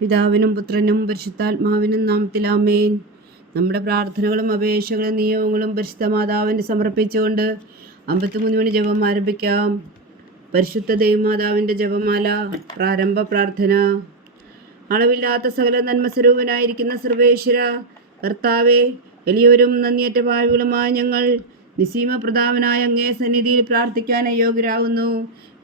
പിതാവിനും പുത്രനും പരിശുദ്ധാത്മാവിനും നാമത്തിൽ ആമേൻ. നമ്മുടെ പ്രാർത്ഥനകളും അപേക്ഷകളും നിയോഗങ്ങളും പരിശുദ്ധ മാതാവിന് സമർപ്പിച്ചുകൊണ്ട് 53 മണി ജപം ആരംഭിക്കാം. പരിശുദ്ധ ദൈവമാതാവിൻ്റെ ജപമാല. പ്രാരംഭ പ്രാർത്ഥന. അളവില്ലാത്ത സകല നന്മസ്വരൂപനായിരിക്കുന്ന സർവേശ്വര കർത്താവെ, എളിയവരും നന്ദിയേറ്റ ഭാവികളുമായ ഞങ്ങൾ നിസീമ പ്രതാപനായ അങ്ങേ സന്നിധിയിൽ പ്രാർത്ഥിക്കാൻ അയോഗ്യരാകുന്നു.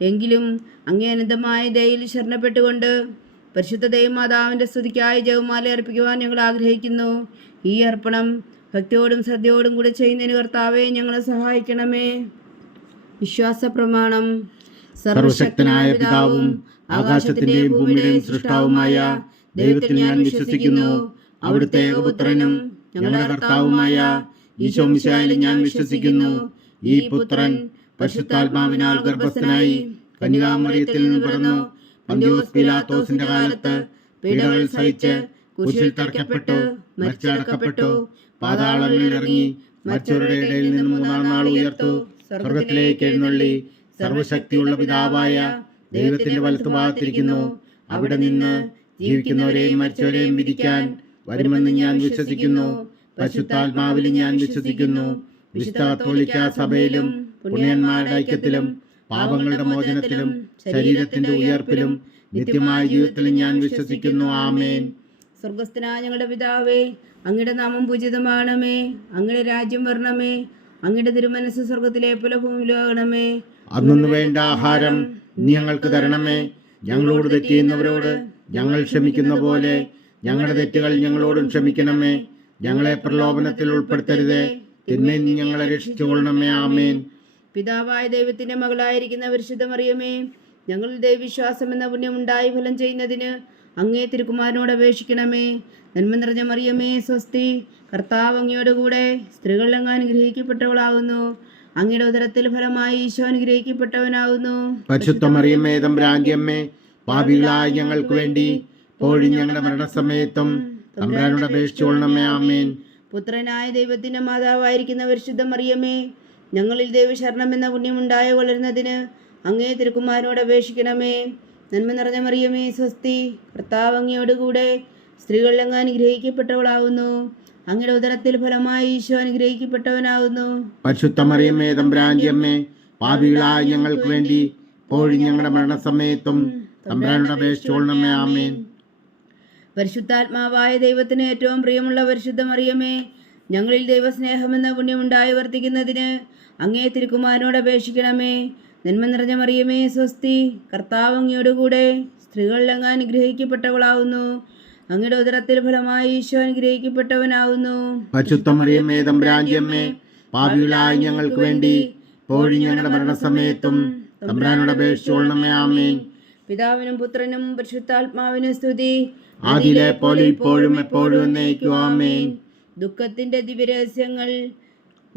എങ്കിലും അങ്ങേ അനന്തമായ ദയയിൽ ശരണപ്പെട്ടുകൊണ്ട് പരിശുദ്ധ ദൈവമാതാവിൻ്റെ സ്തുതിക്കായി ജപമാല അർപ്പിക്കുവാൻ ഞങ്ങൾ ആഗ്രഹിക്കുന്നു. ഈ അർപ്പണം ഭക്തിയോടും ശ്രദ്ധയോടും കൂടി ചെയ്യുന്നതിന് കർത്താവെ ഞങ്ങളെ സഹായിക്കണമേ. വിശ്വാസ പ്രമാണം. സർവശക്തനായ പിതാവും ആകാശത്തിന്റെയും ഭൂമിയുടെയും സൃഷ്ടാവുമായ ദൈവത്തിൽ ഞാൻ വിശ്വസിക്കുന്നു. അവിടുത്തെ ഏകപുത്രനും ഞങ്ങളുടെ കർത്താവുമായ ഈശോ മിശിഹായിൽ ഞാൻ വിശ്വസിക്കുന്നു. ഈ പുത്രൻ പരിശുദ്ധാത്മാവിനാൽ ഗർഭസ്ഥനായി കന്യകാമറിയത്തിൽ നിന്ന് പിറന്നു, പന്തിയോസ് പീലാത്തോസിന്റെ കാലത്ത് പീഡകൾ സഹിച്ച് കുരിശിൽ തറയ്ക്കപ്പെട്ടു, മരിച്ചടക്കപ്പെട്ടു, പാതാളങ്ങളിൽ ഇറങ്ങി, മരിച്ചവരുടെ ഇടയിൽ നിന്ന് മൂന്നാം നാൾ ഉയർത്തു, സ്വർഗത്തിലേക്ക് എഴുന്നള്ളി, സർവശക്തിയുള്ള പിതാവായ ദൈവത്തിന്റെ വലത്തുഭാഗത്തിരിക്കുന്നു. അവിടെ നിന്ന് ജീവിക്കുന്നവരെയും മരിച്ചവരെയും വിധിക്കാൻ വരുമെന്ന് ഞാൻ വിശ്വസിക്കുന്നു. പരിശുദ്ധാത്മാവിൽ ഞാൻ വിശ്വസിക്കുന്നു. വിശുദ്ധ കത്തോലിക്ക സഭയിലും പുണ്യന്മാരുടെ ഐക്യത്തിലും പാപങ്ങളുടെ മോചനത്തിലും ശരീരത്തിന്റെ ഉയർപ്പിലും നിത്യമായ ജീവിതത്തിലും ഞാൻ വിശ്വസിക്കുന്നു. ആമേൻ. സ്വർഗസ്ഥനായ ഞങ്ങളുടെ പിതാവേ, അങ്ങയുടെ നാമം പൂജിതമാണമേ. അങ്ങയുടെ രാജ്യം വരണമേ. അങ്ങയുടെ തിരുമനസ് സ്വർഗത്തിലെ പോലെ ഭൂമിയിലാകണമേ. അന്നു വേണ്ട ആഹാരം നീ ഞങ്ങൾക്ക് തരണമേ. ഞങ്ങളോട് തെറ്റ് ചെയ്യുന്നവരോട് ഞങ്ങൾ ക്ഷമിക്കുന്ന പോലെ ഞങ്ങളുടെ തെറ്റുകൾ ഞങ്ങളോടും ക്ഷമിക്കണമേ. ഞങ്ങളെ പ്രലോഭനത്തിൽ ഉൾപ്പെടുത്തരുതേ, തിന്മയിൽ നീ ഞങ്ങളെ രക്ഷിച്ചുകൊള്ളണമേ. ആമേൻ. പിതാവായ ദൈവത്തിന്റെ മകളായിരിക്കുന്ന പരിശുദ്ധ മറിയമേ, ഞങ്ങളിൽ ദൈവവിശ്വാസം എന്ന പുണ്യമുണ്ടായി ഫലം ചെയ്യുന്നതിന് അങ്ങേ തിരുക്കുമാരനോട് അപേക്ഷിക്കണമേ. നന്മ നിറഞ്ഞ മറിയമേ, സ്വസ്തി. കർത്താവ് അങ്ങയോട് കൂടെ സ്ത്രീകളിൽ അങ്ങ് അനുഗ്രഹിക്കപ്പെട്ടവളാകുന്നു. അങ്ങയുടെ ഉദരത്തിൽ ഫലമായി ഈശോ അനുഗ്രഹിക്കപ്പെട്ടവനാകുന്നു. പരിശുദ്ധ മറിയമേ, തമ്പുരാന്റെ അമ്മേ, പാപികളായ ഞങ്ങൾക്ക് വേണ്ടി ഇപ്പോഴും ഞങ്ങളുടെ മരണസമയത്തും തമ്പുരാനോട് അപേക്ഷിച്ചുകൊള്ളണമേ. ആമേൻ. പുത്രനായ ദൈവത്തിന്റെ മാതാവായിരിക്കുന്ന പരിശുദ്ധ മറിയമേ, ഞങ്ങളിൽ ദൈവശരണം എന്ന പുണ്യമുണ്ടായി വളരുന്നതിന് അങ്ങേ തിരുക്കുമാരനോട് അപേക്ഷിക്കണമേ. നന്മ നിറഞ്ഞ മറിയമേ, സ്വസ്തി. കർത്താവ് അങ്ങയോട് കൂടെ സ്ത്രീകളിൽ അങ്ങ് അനുഗ്രഹിക്കപ്പെട്ടവളാകുന്നു. അങ്ങയുടെ ഉദരത്തിൽ ഫലമായി ഈശോ അനുഗ്രഹിക്കപ്പെട്ടവനാകുന്നു. പരിശുദ്ധ മറിയമേ, തമ്പുരാന്റെ അമ്മേ, പാപികളായ ഞങ്ങൾക്ക് വേണ്ടി ഇപ്പോഴും ഞങ്ങളുടെ മരണസമയത്തും തമ്പുരാനോട് അപേക്ഷിച്ചുകൊള്ളണമേ. ആമേൻ. പരിശുദ്ധാത്മാവായ ദൈവത്തിന് ഏറ്റവും പ്രിയമുള്ള പരിശുദ്ധ മറിയമേ, ഞങ്ങളിൽ ദൈവസ്നേഹമെന്ന പുണ്യമുണ്ടായി വർദ്ധിക്കുന്നതിന് അങ്ങേ തിരുക്കുമാരനോട് അപേക്ഷിക്കണമേ. നന്മ നിറഞ്ഞ മറിയമേ, സ്വസ്തി. കർത്താവ് അങ്ങയോട് കൂടെ സ്ത്രീകളിൽ അങ്ങ് അനുഗ്രഹിക്കപ്പെട്ടവളാകുന്നു. അങ്ങയുടെ ഉദരത്തിൽ ഫലമായി ഈശോ അനുഗ്രഹിക്കപ്പെട്ടവനാകുന്നു. പരിശുദ്ധ മറിയമേ, തമ്പുരാന്റെ അമ്മേ, പാപികളായ ഞങ്ങൾക്ക് വേണ്ടി ഇപ്പോഴും ഞങ്ങളുടെ മരണസമയത്തും തമ്പുരാനോട് അപേക്ഷിച്ചുകൊള്ളണമേ. ആമേൻ. പിതാവിനും പുത്രനും പരിശുദ്ധാത്മാവിനും സ്തുതി. ആദിയിലെ പോലെ ഇപ്പോഴും എപ്പോഴും എന്നേക്കും. ആമേൻ. ദുഃഖത്തിന്റെ ദിവ്യരഹസ്യങ്ങൾ.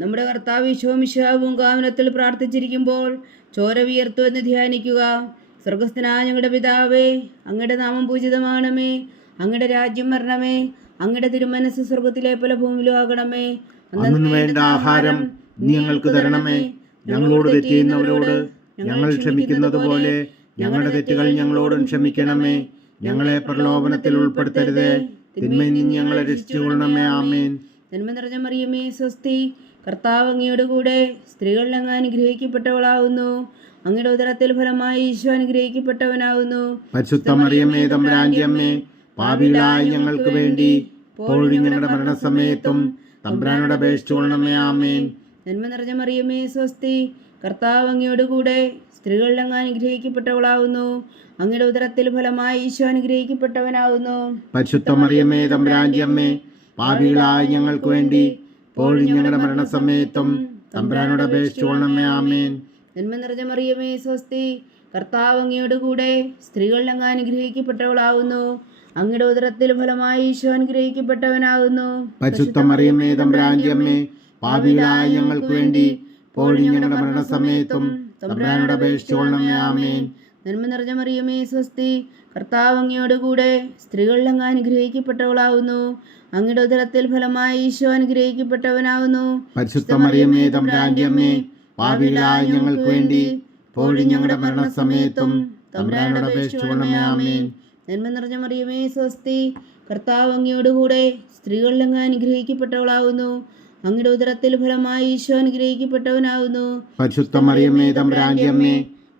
നമ്മുടെ കർത്താവ് ഈശോ മിശിഹാവും കാവനത്തിൽ പ്രാർത്ഥിച്ചിരിക്കുമ്പോൾ ചോര വിയർത്തു എന്ന് ധ്യാനിക്കുക. സ്വർഗസ്ഥനായ ഞങ്ങളുടെ പിതാവേ, അങ്ങയുടെ നാമം പൂജിതമാണമേ. അങ്ങയുടെ രാജ്യം വരണമേ. അങ്ങയുടെ തിരുമനസ് സ്വർഗത്തിലെ പോലെ ഭൂമിയിലും ആകണമേ. അന്നു വേണ്ട ആഹാരം നീ ഞങ്ങൾക്ക് തരണമേ. ഞങ്ങളോട് തെറ്റ് ചെയ്യുന്നവരോട് ഞങ്ങൾ ക്ഷമിക്കുന്നത് പോലെ ഞങ്ങളുടെ തെറ്റുകൾ ഞങ്ങളോടും ക്ഷമിക്കണമേ. ഞങ്ങളെ പ്രലോഭനത്തിൽ ഉൾപ്പെടുത്തരുതേ, തിന്മയിൽ നിന്ന് ഞങ്ങളെ രക്ഷിച്ചുകൊള്ളണമേ. ആമേൻ. നന്മ നിറഞ്ഞ മറിയമേ, സ്വസ്തി. കർത്താവ് അങ്ങയോട് കൂടെ സ്ത്രീകളിൽ അങ്ങ് അനുഗ്രഹിക്കപ്പെട്ടവളാകുന്നു. അങ്ങയുടെ ഉദരത്തിൽ ഫലമായി ഈശോ അനുഗ്രഹിക്കപ്പെട്ടവനാകുന്നു. പരിശുദ്ധ മറിയമേ, തമ്പുരാന്റെ അമ്മേ, പാപികളായ ഞങ്ങൾക്ക് വേണ്ടി ഇപ്പോഴും ഞങ്ങളുടെ മരണസമയത്തും തമ്പുരാനോട് അപേക്ഷിച്ചുകൊള്ളണമേ. ആമേൻ. നന്മ നിറഞ്ഞ മറിയമേ, സ്വസ്തി. കർത്താവ് അങ്ങയോട് കൂടെ സ്ത്രീകളിൽ അങ്ങ് അനുഗ്രഹിക്കപ്പെട്ടവളാകുന്നു. അങ്ങയുടെ ഉദരത്തിൽ ഫലമായി ഈശോ അനുഗ്രഹിക്കപ്പെട്ടവനാകുന്നു. പരിശുദ്ധ മറിയമേ, തമ്പുരാന്റെ അമ്മേ, പാപികളായ ഞങ്ങൾക്ക് വേണ്ടി ഇപ്പോഴും ഞങ്ങളുടെ മരണസമയത്തും തമ്പുരാനോട് അപേക്ഷിച്ചുകൊള്ളണമേ. ആമേൻ. നന്മ നിറഞ്ഞ മറിയമേ, സ്വസ്തി. കർത്താവ് അങ്ങയോട് കൂടെ സ്ത്രീകളിൽ അങ്ങ് അനുഗ്രഹിക്കപ്പെട്ടവളാകുന്നു. അങ്ങയുടെ ഉദരത്തിൽ ഫലമായി ഈശോ അനുഗ്രഹിക്കപ്പെട്ടവനാകുന്നു. പരിശുദ്ധ മറിയമേ, തമ്പുരാന്റെ അമ്മേ, പാപികളായ ഞങ്ങൾക്ക് വേണ്ടി ഇപ്പോഴും ഞങ്ങളുടെ മരണസമയത്തും തമ്പുരാനോട് അപേക്ഷിച്ചുകൊള്ളണമേ. ആമേൻ. നന്മ നിറഞ്ഞ മറിയമേ, സ്വസ്തി. കർത്താവ് അങ്ങയോട് കൂടെ സ്ത്രീകളിൽ അങ്ങ് അനുഗ്രഹിക്കപ്പെട്ടവളാകുന്നു. അങ്ങയുടെ ഉദരത്തിൽ ഫലമായി ഈശോ അനുഗ്രഹിക്കപ്പെട്ടവനാകുന്നു. പരിശുദ്ധ മറിയമേ, തമ്പുരാന്റെ അമ്മേ, പാപികളായ ഞങ്ങൾക്ക് വേണ്ടി ഇപ്പോഴും ഞങ്ങളുടെ മരണസമയത്തും തമ്പുരാനോട് അപേക്ഷിച്ചുകൊള്ളണമേ. ആമേൻ. നന്മ നിറഞ്ഞ മറിയമേ സ്വസ്തി, കർത്താവ് അങ്ങയോടുകൂടെ സ്ത്രീകളിൽ അങ്ങ് അനുഗ്രഹിക്കപ്പെട്ടവളാകുന്നു. അങ്ങയുടെ ഉദരത്തിൽ ഫലമായി ഈശോ അനുഗ്രഹിക്കപ്പെട്ടവനാകുന്നു. പരിശുദ്ധ മറിയമേ തമ്പുരാന്റെ അമ്മേ,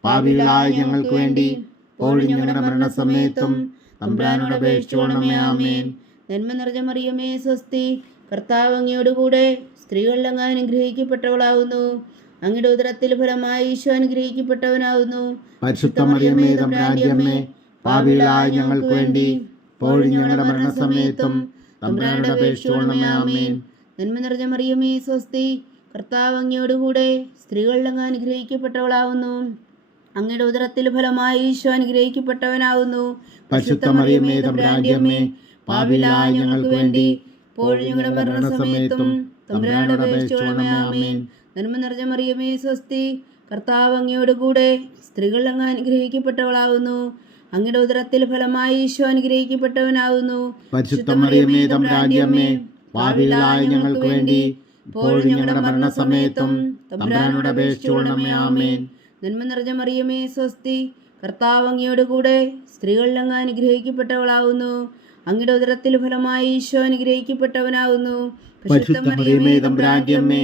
പാപികളായ ഞങ്ങൾക്ക് വേണ്ടി ഇപ്പോഴും ഞങ്ങളുടെ മരണസമയത്തും തമ്പുരാനോട് അപേക്ഷിച്ചുകൊള്ളണമേ. ആമേൻ. നന്മ നിറഞ്ഞ മറിയമേ സ്വസ്തി, കർത്താവ് അങ്ങയോടുകൂടെ സ്ത്രീകളിൽ അങ്ങ് അനുഗ്രഹിക്കപ്പെട്ടവളാകുന്നു. അങ്ങയുടെ ഉദരത്തിൽ ഫലമായി ഈശോ അനുഗ്രഹിക്കപ്പെട്ടവനാകുന്നു. പരിശുദ്ധ മറിയമേ തമ്പുരാന്റെ അമ്മേ, പാപികളായ ഞങ്ങൾക്ക് വേണ്ടി ഇപ്പോഴും ഞങ്ങളുടെ മരണസമയത്തും തമ്പുരാനോട് അപേക്ഷിച്ചുകൊള്ളണമേ. ആമേൻ. നന്മ നിറഞ്ഞ മറിയമേ സ്വസ്തി, കർത്താവ് അങ്ങയോടുകൂടെ സ്ത്രീകളിൽ അങ്ങ് അനുഗ്രഹിക്കപ്പെട്ടവളാകുന്നു. അങ്ങയുടെ ഉദരത്തിൽ ഫലമായി ഈശോ അനുഗ്രഹിക്കപ്പെട്ടവനാകുന്നു. പരിശുദ്ധ മറിയമേ തമ്പുരാന്റെ അമ്മേ, പാപികളായ ഞങ്ങൾക്ക് വേണ്ടി ഇപ്പോഴും ഞങ്ങളുടെ മരണസമയത്തും തമ്പുരാനോട് അപേക്ഷിച്ചുകൊള്ളണമേ. ആമേൻ. നന്മ നിറഞ്ഞ മറിയമേ സ്വസ്തി, കർത്താവ് അങ്ങയോടുകൂടെ സ്ത്രീകളിൽ അങ്ങ് അനുഗ്രഹിക്കപ്പെട്ടവളാകുന്നു. അങ്ങയുടെ ഉദരത്തിൽ ഫലമായി ഈശോ അനുഗ്രഹിക്കപ്പെട്ടവനാകുന്നു. പരിശുദ്ധ മറിയമേ തമ്പുരാന്റെ അമ്മേ, പാപികളായ ഞങ്ങൾക്ക് വേണ്ടി ഇപ്പോഴും ഞങ്ങളുടെ മരണസമയത്തും തമ്പുരാനോട് അപേക്ഷിച്ചുകൊള്ളണമേ. ആമേൻ. നന്മ നിറഞ്ഞ മറിയമേ സ്വസ്തി, കർത്താവ് അങ്ങയോടുകൂടെ സ്ത്രീകളിൽ അങ്ങ് അനുഗ്രഹിക്കപ്പെട്ടവളാകുന്നു. അങ്ങയുടെ ഉദരത്തിൽ ഫലമായി ഈശോ അനുഗ്രഹിക്കപ്പെട്ടവനാകുന്നു. പരിശുദ്ധ മറിയമേ തമ്പുരാന്റെ അമ്മേ,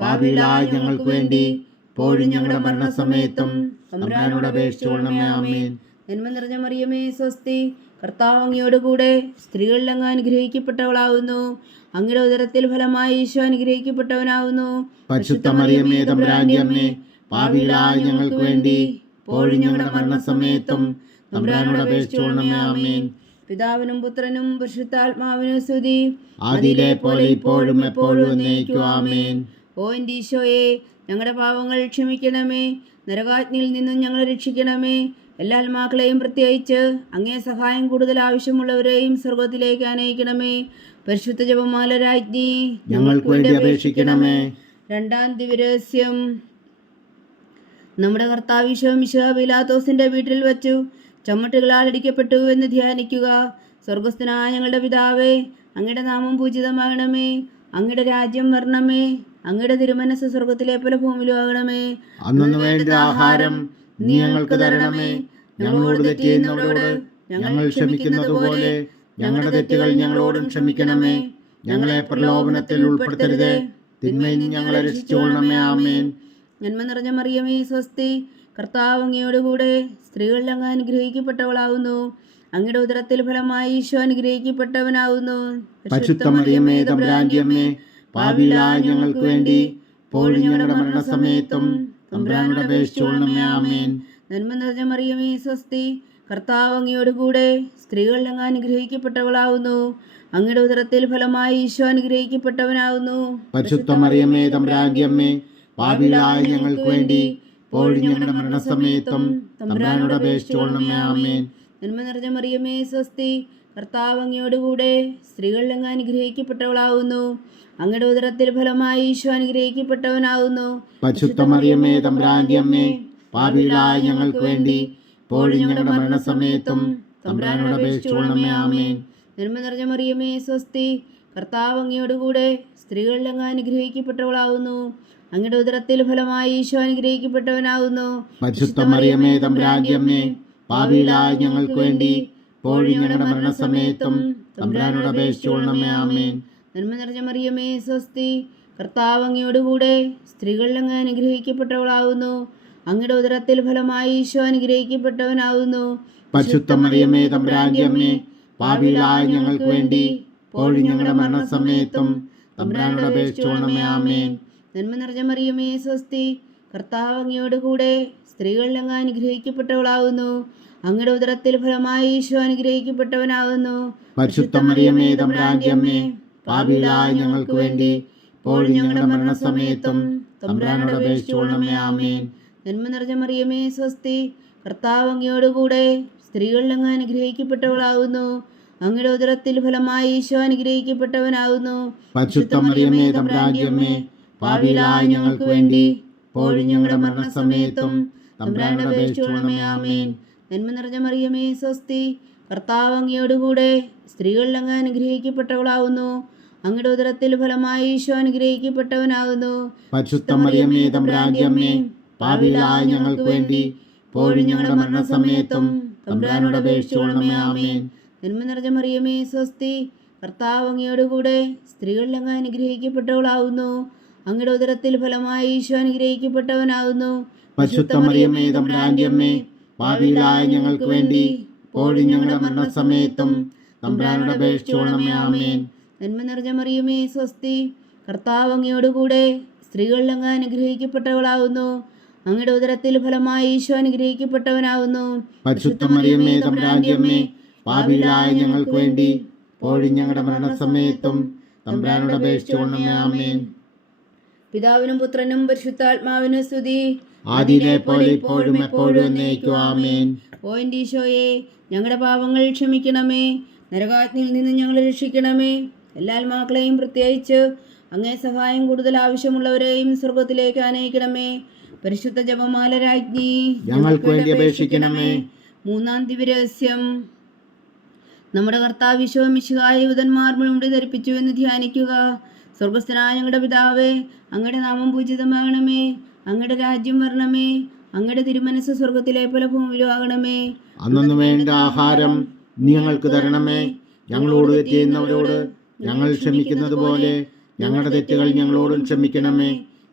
പാപികളായ ഞങ്ങൾക്ക് വേണ്ടി ഇപ്പോഴും ഞങ്ങളുടെ മരണസമയത്തും തമ്പുരാനോട് അപേക്ഷിച്ചുകൊള്ളണമേ. ആമേൻ. നന്മ നിറഞ്ഞ മറിയമേ സ്വസ്തി, കർത്താവ് അങ്ങയോടുകൂടെ സ്ത്രീകളിൽ അങ്ങ് അനുഗ്രഹിക്കപ്പെട്ടവളാകുന്നു. അങ്ങയുടെ ഉദരത്തിൽ ഫലമായി ഈശോ അനുഗ്രഹിക്കപ്പെട്ടവനാകുന്നു. പരിശുദ്ധ മറിയമേ തമ്പുരാന്റെ അമ്മേ, പാപികളായ ഞങ്ങൾക്ക് വേണ്ടി ഇപ്പോഴും ഞങ്ങളുടെ മരണസമയത്തും തമ്പുരാനോട് അപേക്ഷിച്ചുകൊള്ളണമേ. ആമേൻ. പിതാവിനും പുത്രനും പരിശുദ്ധാത്മാവിനും സ്തുതി, ആദിയിലെ പോലെ ഇപ്പോഴും എപ്പോഴും എന്നേക്കും. ആമേൻ. ഓ എൻ്റെ ഈശോയെ, ഞങ്ങളുടെ പാപങ്ങൾ ക്ഷമിക്കണമേ, നരകാഗ്നിയിൽ നിന്നും ഞങ്ങളെ രക്ഷിക്കണമേ. എല്ലാ ആത്മാക്കളെയും പ്രത്യേകിച്ച് അങ്ങേ സഹായം കൂടുതൽ ആവശ്യമുള്ളവരെയും സ്വർഗത്തിലേക്ക് ആനയിക്കണമേ. പരിശുദ്ധ ജപമാല രാജ്ഞി, ഞങ്ങൾക്ക് വേണ്ടി അപേക്ഷിക്കണമേ. രണ്ടാം ദിവരഹസ്യം. നമ്മുടെ കർത്താവ് ഈശോ മിശിഹാ പീലാത്തോസിന്റെ വീട്ടിൽ വച്ചു ചമ്മട്ടുകളാൽ അടിക്കപ്പെട്ടു എന്ന് ധ്യാനിക്കുക. സ്വർഗസ്ഥനായ ഞങ്ങളുടെ പിതാവേ, അങ്ങയുടെ നാമം പൂജിതമാകണമേ. അങ്ങയുടെ രാജ്യം വരണമേ. അങ്ങയുടെ തിരുമനസ് സ്വർഗത്തിലെ പോലെ ഭൂമിയിലും ആകണമേ. അന്നു വേണ്ട ആഹാരം നീ ഞങ്ങൾക്ക് തരണമേ. ഞങ്ങളോട് തെറ്റ് ചെയ്യുന്നവരോട് ഞങ്ങൾ ക്ഷമിക്കുന്നത് പോലെ ഞങ്ങളുടെ തെറ്റുകൾ ഞങ്ങളോടും ക്ഷമിക്കണമേ. ഞങ്ങളെ പ്രലോഭനത്തിൽ ഉൾപ്പെടുത്തരുത്, തിന്മയിൽ നിന്ന് ഞങ്ങളെ രക്ഷിച്ചുകൊള്ളണമേ. ആമേൻ. നന്മ നിറഞ്ഞ മറിയമേ സ്വസ്തി, കർത്താവ് അങ്ങയോടുകൂടെ സ്ത്രീകളിൽ അങ്ങ് അനുഗ്രഹിക്കപ്പെട്ടവളാകുന്നു. അങ്ങയുടെ ഉദരത്തിൽ ഫലമായി ഈശോ അനുഗ്രഹിക്കപ്പെട്ടവനാകുന്നു. പരിശുദ്ധ മറിയമേ തമ്പുരാന്റെ അമ്മേ, പാപികളായ ഞങ്ങൾക്ക് വേണ്ടി ഇപ്പോഴും ഞങ്ങളുടെ മരണസമയത്തും തമ്പുരാനോട് അപേക്ഷിച്ചുകൊള്ളണമേ. ആമേൻ. നന്മ നിറഞ്ഞ മറിയമേ സ്വസ്തി, കർത്താവ് അങ്ങയോടുകൂടെ സ്ത്രീകളിൽ അങ്ങ് അനുഗ്രഹിക്കപ്പെട്ടവളാകുന്നു. അങ്ങയുടെ ഉദരത്തിൽ ഫലമായി ഈശോ അനുഗ്രഹിക്കപ്പെട്ടവനാകുന്നു. പരിശുദ്ധ മറിയമേ തമ്പുരാന്റെ അമ്മേ, പാപികളായ ഞങ്ങൾക്ക് വേണ്ടി ഇപ്പോഴും ഞങ്ങളുടെ മരണസമയത്തും തമ്പുരാനോട് അപേക്ഷിച്ചുകൊള്ളണമേ. ആമേൻ. നന്മ നിറഞ്ഞ മറിയമേ സ്വസ്തി, കർത്താവ് അങ്ങയോടുകൂടെ സ്ത്രീകളിൽ അങ്ങ് അനുഗ്രഹിക്കപ്പെട്ടവളാകുന്നു. അങ്ങയുടെ ഉദരത്തിൽ ഫലമായി ഈശോ അനുഗ്രഹിക്കപ്പെട്ടവനാകുന്നു. പരിശുദ്ധ മറിയമേ തമ്പുരാന്റെ അമ്മേ, പാപികളായ ഞങ്ങൾക്ക് വേണ്ടി ഇപ്പോഴും ഞങ്ങളുടെ മരണസമയത്തും തമ്പുരാനോട് അപേക്ഷിച്ചുകൊള്ളണമേ. ആമേൻ. നന്മ നിറഞ്ഞ മറിയമേ സ്വസ്തി, കർത്താവ് അങ്ങയോടുകൂടെ സ്ത്രീകളിൽ അങ്ങ് അനുഗ്രഹിക്കപ്പെട്ടവളാകുന്നു. അങ്ങയുടെ ഉദരത്തിൽ ഫലമായി ഈശോ അനുഗ്രഹിക്കപ്പെട്ടവനാകുന്നു. പരിശുദ്ധ മറിയമേ തമ്പുരാന്റെ അമ്മേ, പാപികളായ ഞങ്ങൾക്ക് വേണ്ടി ഇപ്പോഴും ഞങ്ങളുടെ മരണസമയത്തും തമ്പുരാനോട് അപേക്ഷിച്ചുകൊള്ളണമേ. ആമേൻ. നന്മ നിറഞ്ഞ മറിയമേ സ്വസ്തി, കർത്താവ് അങ്ങയോടുകൂടെ സ്ത്രീകളിൽ അങ്ങ് അനുഗ്രഹിക്കപ്പെട്ടവളാകുന്നു. അങ്ങയുടെ ഉദരത്തിൽ ഫലമായി ഈശോ അനുഗ്രഹിക്കപ്പെട്ടവനാകുന്നു. പരിശുദ്ധ മറിയമേ തമ്പുരാന്റെ അമ്മേ, പാപികളായ ഞങ്ങൾക്ക് വേണ്ടി ഇപ്പോഴും ഞങ്ങളുടെ മരണസമയത്തും തമ്പുരാനോട് അപേക്ഷിച്ചുകൊള്ളണമേ. ആമേൻ. നന്മ നിറഞ്ഞ മറിയമേ സ്വസ്തി, കർത്താവ് അങ്ങയോടുകൂടെ സ്ത്രീകളിൽ അങ്ങ് അനുഗ്രഹിക്കപ്പെട്ടവളാകുന്നു. അങ്ങയുടെ ഉദരത്തിൽ ഫലമായി ഈശോ അനുഗ്രഹിക്കപ്പെട്ടവനാകുന്നു. പരിശുദ്ധ മറിയമേ തമ്പുരാന്റെ അമ്മേ, പാപികളായ ഞങ്ങൾക്ക് വേണ്ടി ഇപ്പോഴും ഞങ്ങളുടെ മരണസമയത്തും തമ്പുരാനോട് അപേക്ഷിച്ചുകൊള്ളണമേ. ആമേൻ. നന്മ നിറഞ്ഞ മറിയമേ സ്വസ്തി, കർത്താവ് അങ്ങയോടുകൂടെ സ്ത്രീകളിൽ അങ്ങ് അനുഗ്രഹിക്കപ്പെട്ടവളാകുന്നു. അങ്ങയുടെ ഉദരത്തിൽ ഫലമായി ഈശോ അനുഗ്രഹിക്കപ്പെട്ടവനാകുന്നു. പരിശുദ്ധ മറിയമേ തമ്പുരാന്റെ അമ്മേ, പാപികളായ ഞങ്ങൾക്ക് വേണ്ടി ഇപ്പോഴും ഞങ്ങളുടെ മരണസമയത്തും തമ്പുരാനോട് അപേക്ഷിച്ചുകൊള്ളണമേ. ആമേൻ. നന്മ നിറഞ്ഞ മറിയമേ സ്വസ്തി, കർത്താവ് അങ്ങയോടുകൂടെ സ്ത്രീകളിൽ അങ്ങ് അനുഗ്രഹിക്കപ്പെട്ടവളാകുന്നു. അങ്ങയുടെ ഉദരത്തിൽ ഫലമായി ഈശോ അനുഗ്രഹിക്കപ്പെട്ടവനാകുന്നു. പരിശുദ്ധ മറിയമേ തമ്പുരാന്റെ അമ്മേ, പാപികളായ ഞങ്ങൾക്ക് വേണ്ടി ഇപ്പോഴും ഞങ്ങളുടെ മരണസമയത്തും തമ്പുരാനോട് അപേക്ഷിച്ചുകൊള്ളണമേ. ആമേൻ. നന്മ നിറഞ്ഞ മറിയമേ സ്വസ്തി, കർത്താവ് അങ്ങയോടുകൂടെ സ്ത്രീകളിൽ അങ്ങ് അനുഗ്രഹിക്കപ്പെട്ടവളാകുന്നു. അങ്ങയുടെ ഉദരത്തിൽ ഫലമായി ഈശോ അനുഗ്രഹിക്കപ്പെട്ടവനാകുന്നു. പരിശുദ്ധ മറിയമേ തമ്പുരാന്റെ അമ്മേ, പാപികളായ ഞങ്ങൾക്ക് വേണ്ടി ഇപ്പോഴും ഞങ്ങളുടെ മരണസമയത്തും തമ്പുരാനോട് അപേക്ഷിച്ചുകൊള്ളണമേ. ആമേൻ. നന്മ നിറഞ്ഞ മറിയമേ സ്വസ്തി, കർത്താവ് അങ്ങയോടുകൂടെ സ്ത്രീകളിൽ അങ്ങ് അനുഗ്രഹിക്കപ്പെട്ടവളാകുന്നു. അങ്ങയുടെ ഉദരത്തിൽ ഫലമായി ഈശോ അനുഗ്രഹിക്കപ്പെട്ടവനാകുന്നു. പരിശുദ്ധ മറിയമേ തമ്പുരാന്റെ അമ്മേ, പാപികളായ ഞങ്ങൾക്ക് വേണ്ടി ഇപ്പോഴും ഞങ്ങളുടെ മരണസമയത്തും തമ്പുരാനോട് അപേക്ഷിച്ചുകൊള്ളണമേ. ആമേൻ. പിതാവിനും പുത്രനും പരിശുദ്ധാത്മാവിനും സ്തുതി, ആദിയിലെ പോലെ ഇപ്പോഴും എപ്പോഴും എന്നേക്കും. ആമേൻ. ഓ എൻ്റെ ഈശോയെ, ഞങ്ങളുടെ പാപങ്ങൾ ക്ഷമിക്കണമേ, നരകാഗ്നിയിൽ നിന്ന് ഞങ്ങളെ രക്ഷിക്കണമേ. എല്ലാ ആത്മാക്കളെയും പ്രത്യേകിച്ച് അങ്ങേ സഹായം കൂടുതൽ ആവശ്യമുള്ളവരെയും സ്വർഗത്തിലേക്ക് ആനയിക്കണമേ. പരിശുദ്ധ ജപമാല രാജ്ഞി, ഞങ്ങൾക്ക് വേണ്ടി അപേക്ഷിക്കണമേ. മൂന്നാം ദിവ്യരഹസ്യം. നമ്മുടെ കർത്താവ് ഈശോ മിശിഹായ യൂതന്മാർ മുഴുവൻ ധരിപ്പിച്ചു എന്ന് ധ്യാനിക്കുക. സ്വർഗസ്ഥനായ ഞങ്ങളുടെ പിതാവേ, അങ്ങയുടെ നാമം പൂജിതമാകണമേ, അങ്ങയുടെ രാജ്യം വരണമേ, അങ്ങയുടെ തിരുമനസ് സ്വർഗത്തിലെ പോലെ ഭൂമിയിലും ആകണമേ. അന്നു വേണ്ട ആഹാരം ഞങ്ങൾക്ക് തരണമേ. ഞങ്ങളോട് തെറ്റ് ചെയ്യുന്നവരോട് ഞങ്ങൾ ക്ഷമിക്കുന്നത് പോലെ ഞങ്ങളുടെ തെറ്റുകൾ ഞങ്ങളോടും ക്ഷമിക്കണമേ.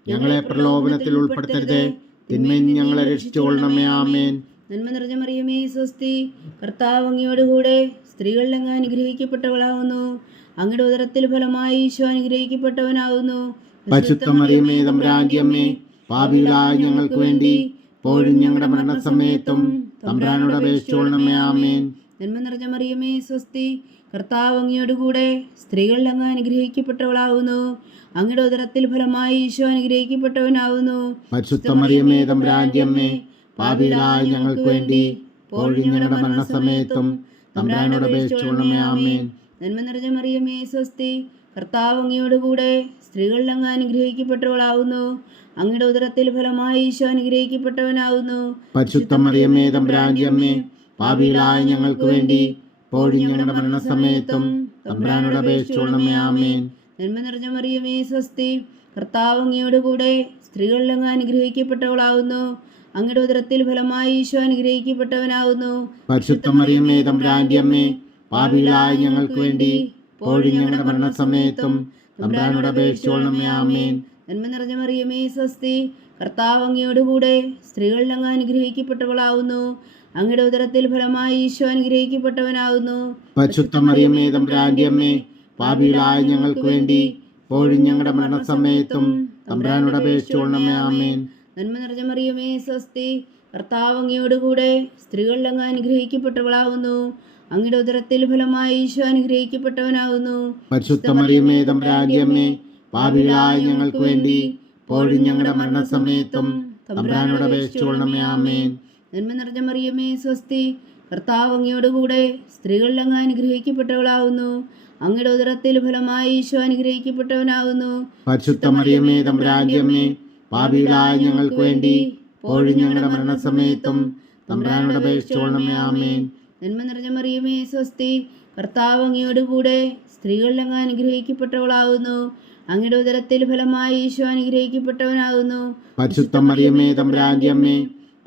ഞങ്ങളെ പ്രലോഭനത്തിൽ ഉൾപ്പെടുത്തരുതേ, തിന്മയിൽ നിന്ന് ഞങ്ങളെ രക്ഷിച്ചുകൊള്ളണമേ. ആമേൻ. നന്മ നിറഞ്ഞ മറിയമേ സ്വസ്തി, കർത്താവ് അങ്ങയോടുകൂടെ സ്ത്രീകളിൽ അങ്ങ് അനുഗ്രഹിക്കപ്പെട്ടവളാകുന്നു. അങ്ങയുടെ ഉദരത്തിൽ ഫലമായി ഈശോ അനുഗ്രഹിക്കപ്പെട്ടവനാകുന്നു. പരിശുദ്ധ മറിയമേ തമ്പുരാന്റെ അമ്മേ, പാപികളായ ഞങ്ങൾക്ക് വേണ്ടി ഇപ്പോഴും ഞങ്ങളുടെ മരണസമയത്തും തമ്പുരാനോട് അപേക്ഷിച്ചുകൊള്ളണമേ. ആമേൻ. നന്മ നിറഞ്ഞ മറിയമേ സ്വസ്തി, കർത്താവ് അങ്ങയോടുകൂടെ സ്ത്രീകളിൽ അങ്ങ് അനുഗ്രഹിക്കപ്പെട്ടവളാകുന്നു. അങ്ങയുടെ ഉദരത്തിൽ ഫലമായി ഈശോ അനുഗ്രഹിക്കപ്പെട്ടവനാകുന്നു. പരിശുദ്ധ മറിയമേ തമ്പുരാന്റെ അമ്മേ, പാപികളായ ഞങ്ങൾക്ക് വേണ്ടി ഇപ്പോഴും ഞങ്ങളുടെ മരണസമയത്തും തമ്പുരാനോട് അപേക്ഷിച്ചുകൊള്ളണമേ. ആമേൻ. നന്മ നിറഞ്ഞ മറിയമേ സ്വസ്തി, കർത്താവ് അങ്ങയോടുകൂടെ സ്ത്രീകളിൽ അങ്ങ് അനുഗ്രഹിക്കപ്പെട്ടവളാകുന്നു. അങ്ങയുടെ ഉദരത്തിൽ ഫലമായി ഈശോ അനുഗ്രഹിക്കപ്പെട്ടവനാകുന്നു. പരിശുദ്ധ മറിയമേ തമ്പുരാന്റെ അമ്മേ, പാപികളായ ഞങ്ങൾക്ക് വേണ്ടി ഇപ്പോഴും ഞങ്ങളുടെ മരണസമയത്തും തമ്പുരാനോട് അപേക്ഷിച്ചുകൊള്ളണമേ. ആമേൻ. നന്മ നിറഞ്ഞ മറിയമേ സ്വസ്തി, കർത്താവ് അങ്ങയോടുകൂടെ സ്ത്രീകളിൽ അങ്ങ് അനുഗ്രഹിക്കപ്പെട്ടവളാകുന്നു. അങ്ങയുടെ ഉദരത്തിൽ ഫലമായി ഈശോ അനുഗ്രഹിക്കപ്പെട്ടവനാകുന്നു. പരിശുദ്ധ മറിയമേ തമ്പുരാന്റെ അമ്മേ, പാപികളായ ഞങ്ങൾക്ക് വേണ്ടി ഇപ്പോഴും ഞങ്ങളുടെ മരണസമയത്തും തമ്പുരാനോട് അപേക്ഷിച്ചുകൊള്ളണമേ. ആമേൻ. നന്മ നിറഞ്ഞ മറിയമേ സ്വസ്തി, കർത്താവ് അങ്ങയോടുകൂടെ സ്ത്രീകളിൽ അങ്ങ് അനുഗ്രഹിക്കപ്പെട്ടവളാകുന്നു. അങ്ങയുടെ ഉദരത്തിൽ ഫലമായി ഈശോ അനുഗ്രഹിക്കപ്പെട്ടവനാകുന്നു. പരിശുദ്ധ മറിയമേ തമ്പുരാന്റെ അമ്മേ, പാപികളായ ഞങ്ങൾക്ക് വേണ്ടി ഇപ്പോഴും ഞങ്ങളുടെ മരണസമയത്തും തമ്പുരാനോട് അപേക്ഷിച്ചുകൊള്ളണമേ. ആമേൻ. നന്മ നിറഞ്ഞ മറിയമേ സ്വസ്തി, കർത്താവ് അങ്ങയോടുകൂടെ സ്ത്രീകളിൽ അങ്ങ് അനുഗ്രഹിക്കപ്പെട്ടവളാകുന്നു. അങ്ങയുടെ ഉദരത്തിൽ ഫലമായി ഈശോ അനുഗ്രഹിക്കപ്പെട്ടവനാകുന്നു. പരിശുദ്ധ മറിയമേ തമ്പുരാന്റെ അമ്മേ, പാപികളായ ഞങ്ങൾക്ക് വേണ്ടി ഇപ്പോഴും ഞങ്ങളുടെ മരണസമയത്തും തമ്പുരാനോട് അപേക്ഷിച്ചുകൊള്ളണമേ. ആമേൻ. നന്മ നിറഞ്ഞ മറിയമേ സ്വസ്തി, കർത്താവ് അങ്ങയോടുകൂടെ സ്ത്രീകളിൽ അങ്ങ് അനുഗ്രഹിക്കപ്പെട്ടവളാകുന്നു. അങ്ങയുടെ ഉദരത്തിൽ ഫലമായി ഈശോ അനുഗ്രഹിക്കപ്പെട്ടവനാകുന്നു. പരിശുദ്ധ മറിയമേ തമ്പുരാന്റെ അമ്മേ, പാപികളായ ഞങ്ങൾക്ക് വേണ്ടി ഇപ്പോഴും ഞങ്ങളുടെ മരണസമയത്തും തമ്പുരാനോട് അപേക്ഷിച്ചുകൊള്ളണമേ. ആമേൻ. നന്മ നിറഞ്ഞ മറിയമേ സ്വസ്തി, കർത്താവ് അങ്ങയോടുകൂടെ സ്ത്രീകളിൽ അങ്ങ് അനുഗ്രഹിക്കപ്പെട്ടവളാകുന്നു. അങ്ങയുടെ ഉദരത്തിൽ ഫലമായി ഈശോ അനുഗ്രഹിക്കപ്പെട്ടവനാകുന്നു. പരിശുദ്ധ മറിയമേ തമ്പുരാന്റെ അമ്മേ,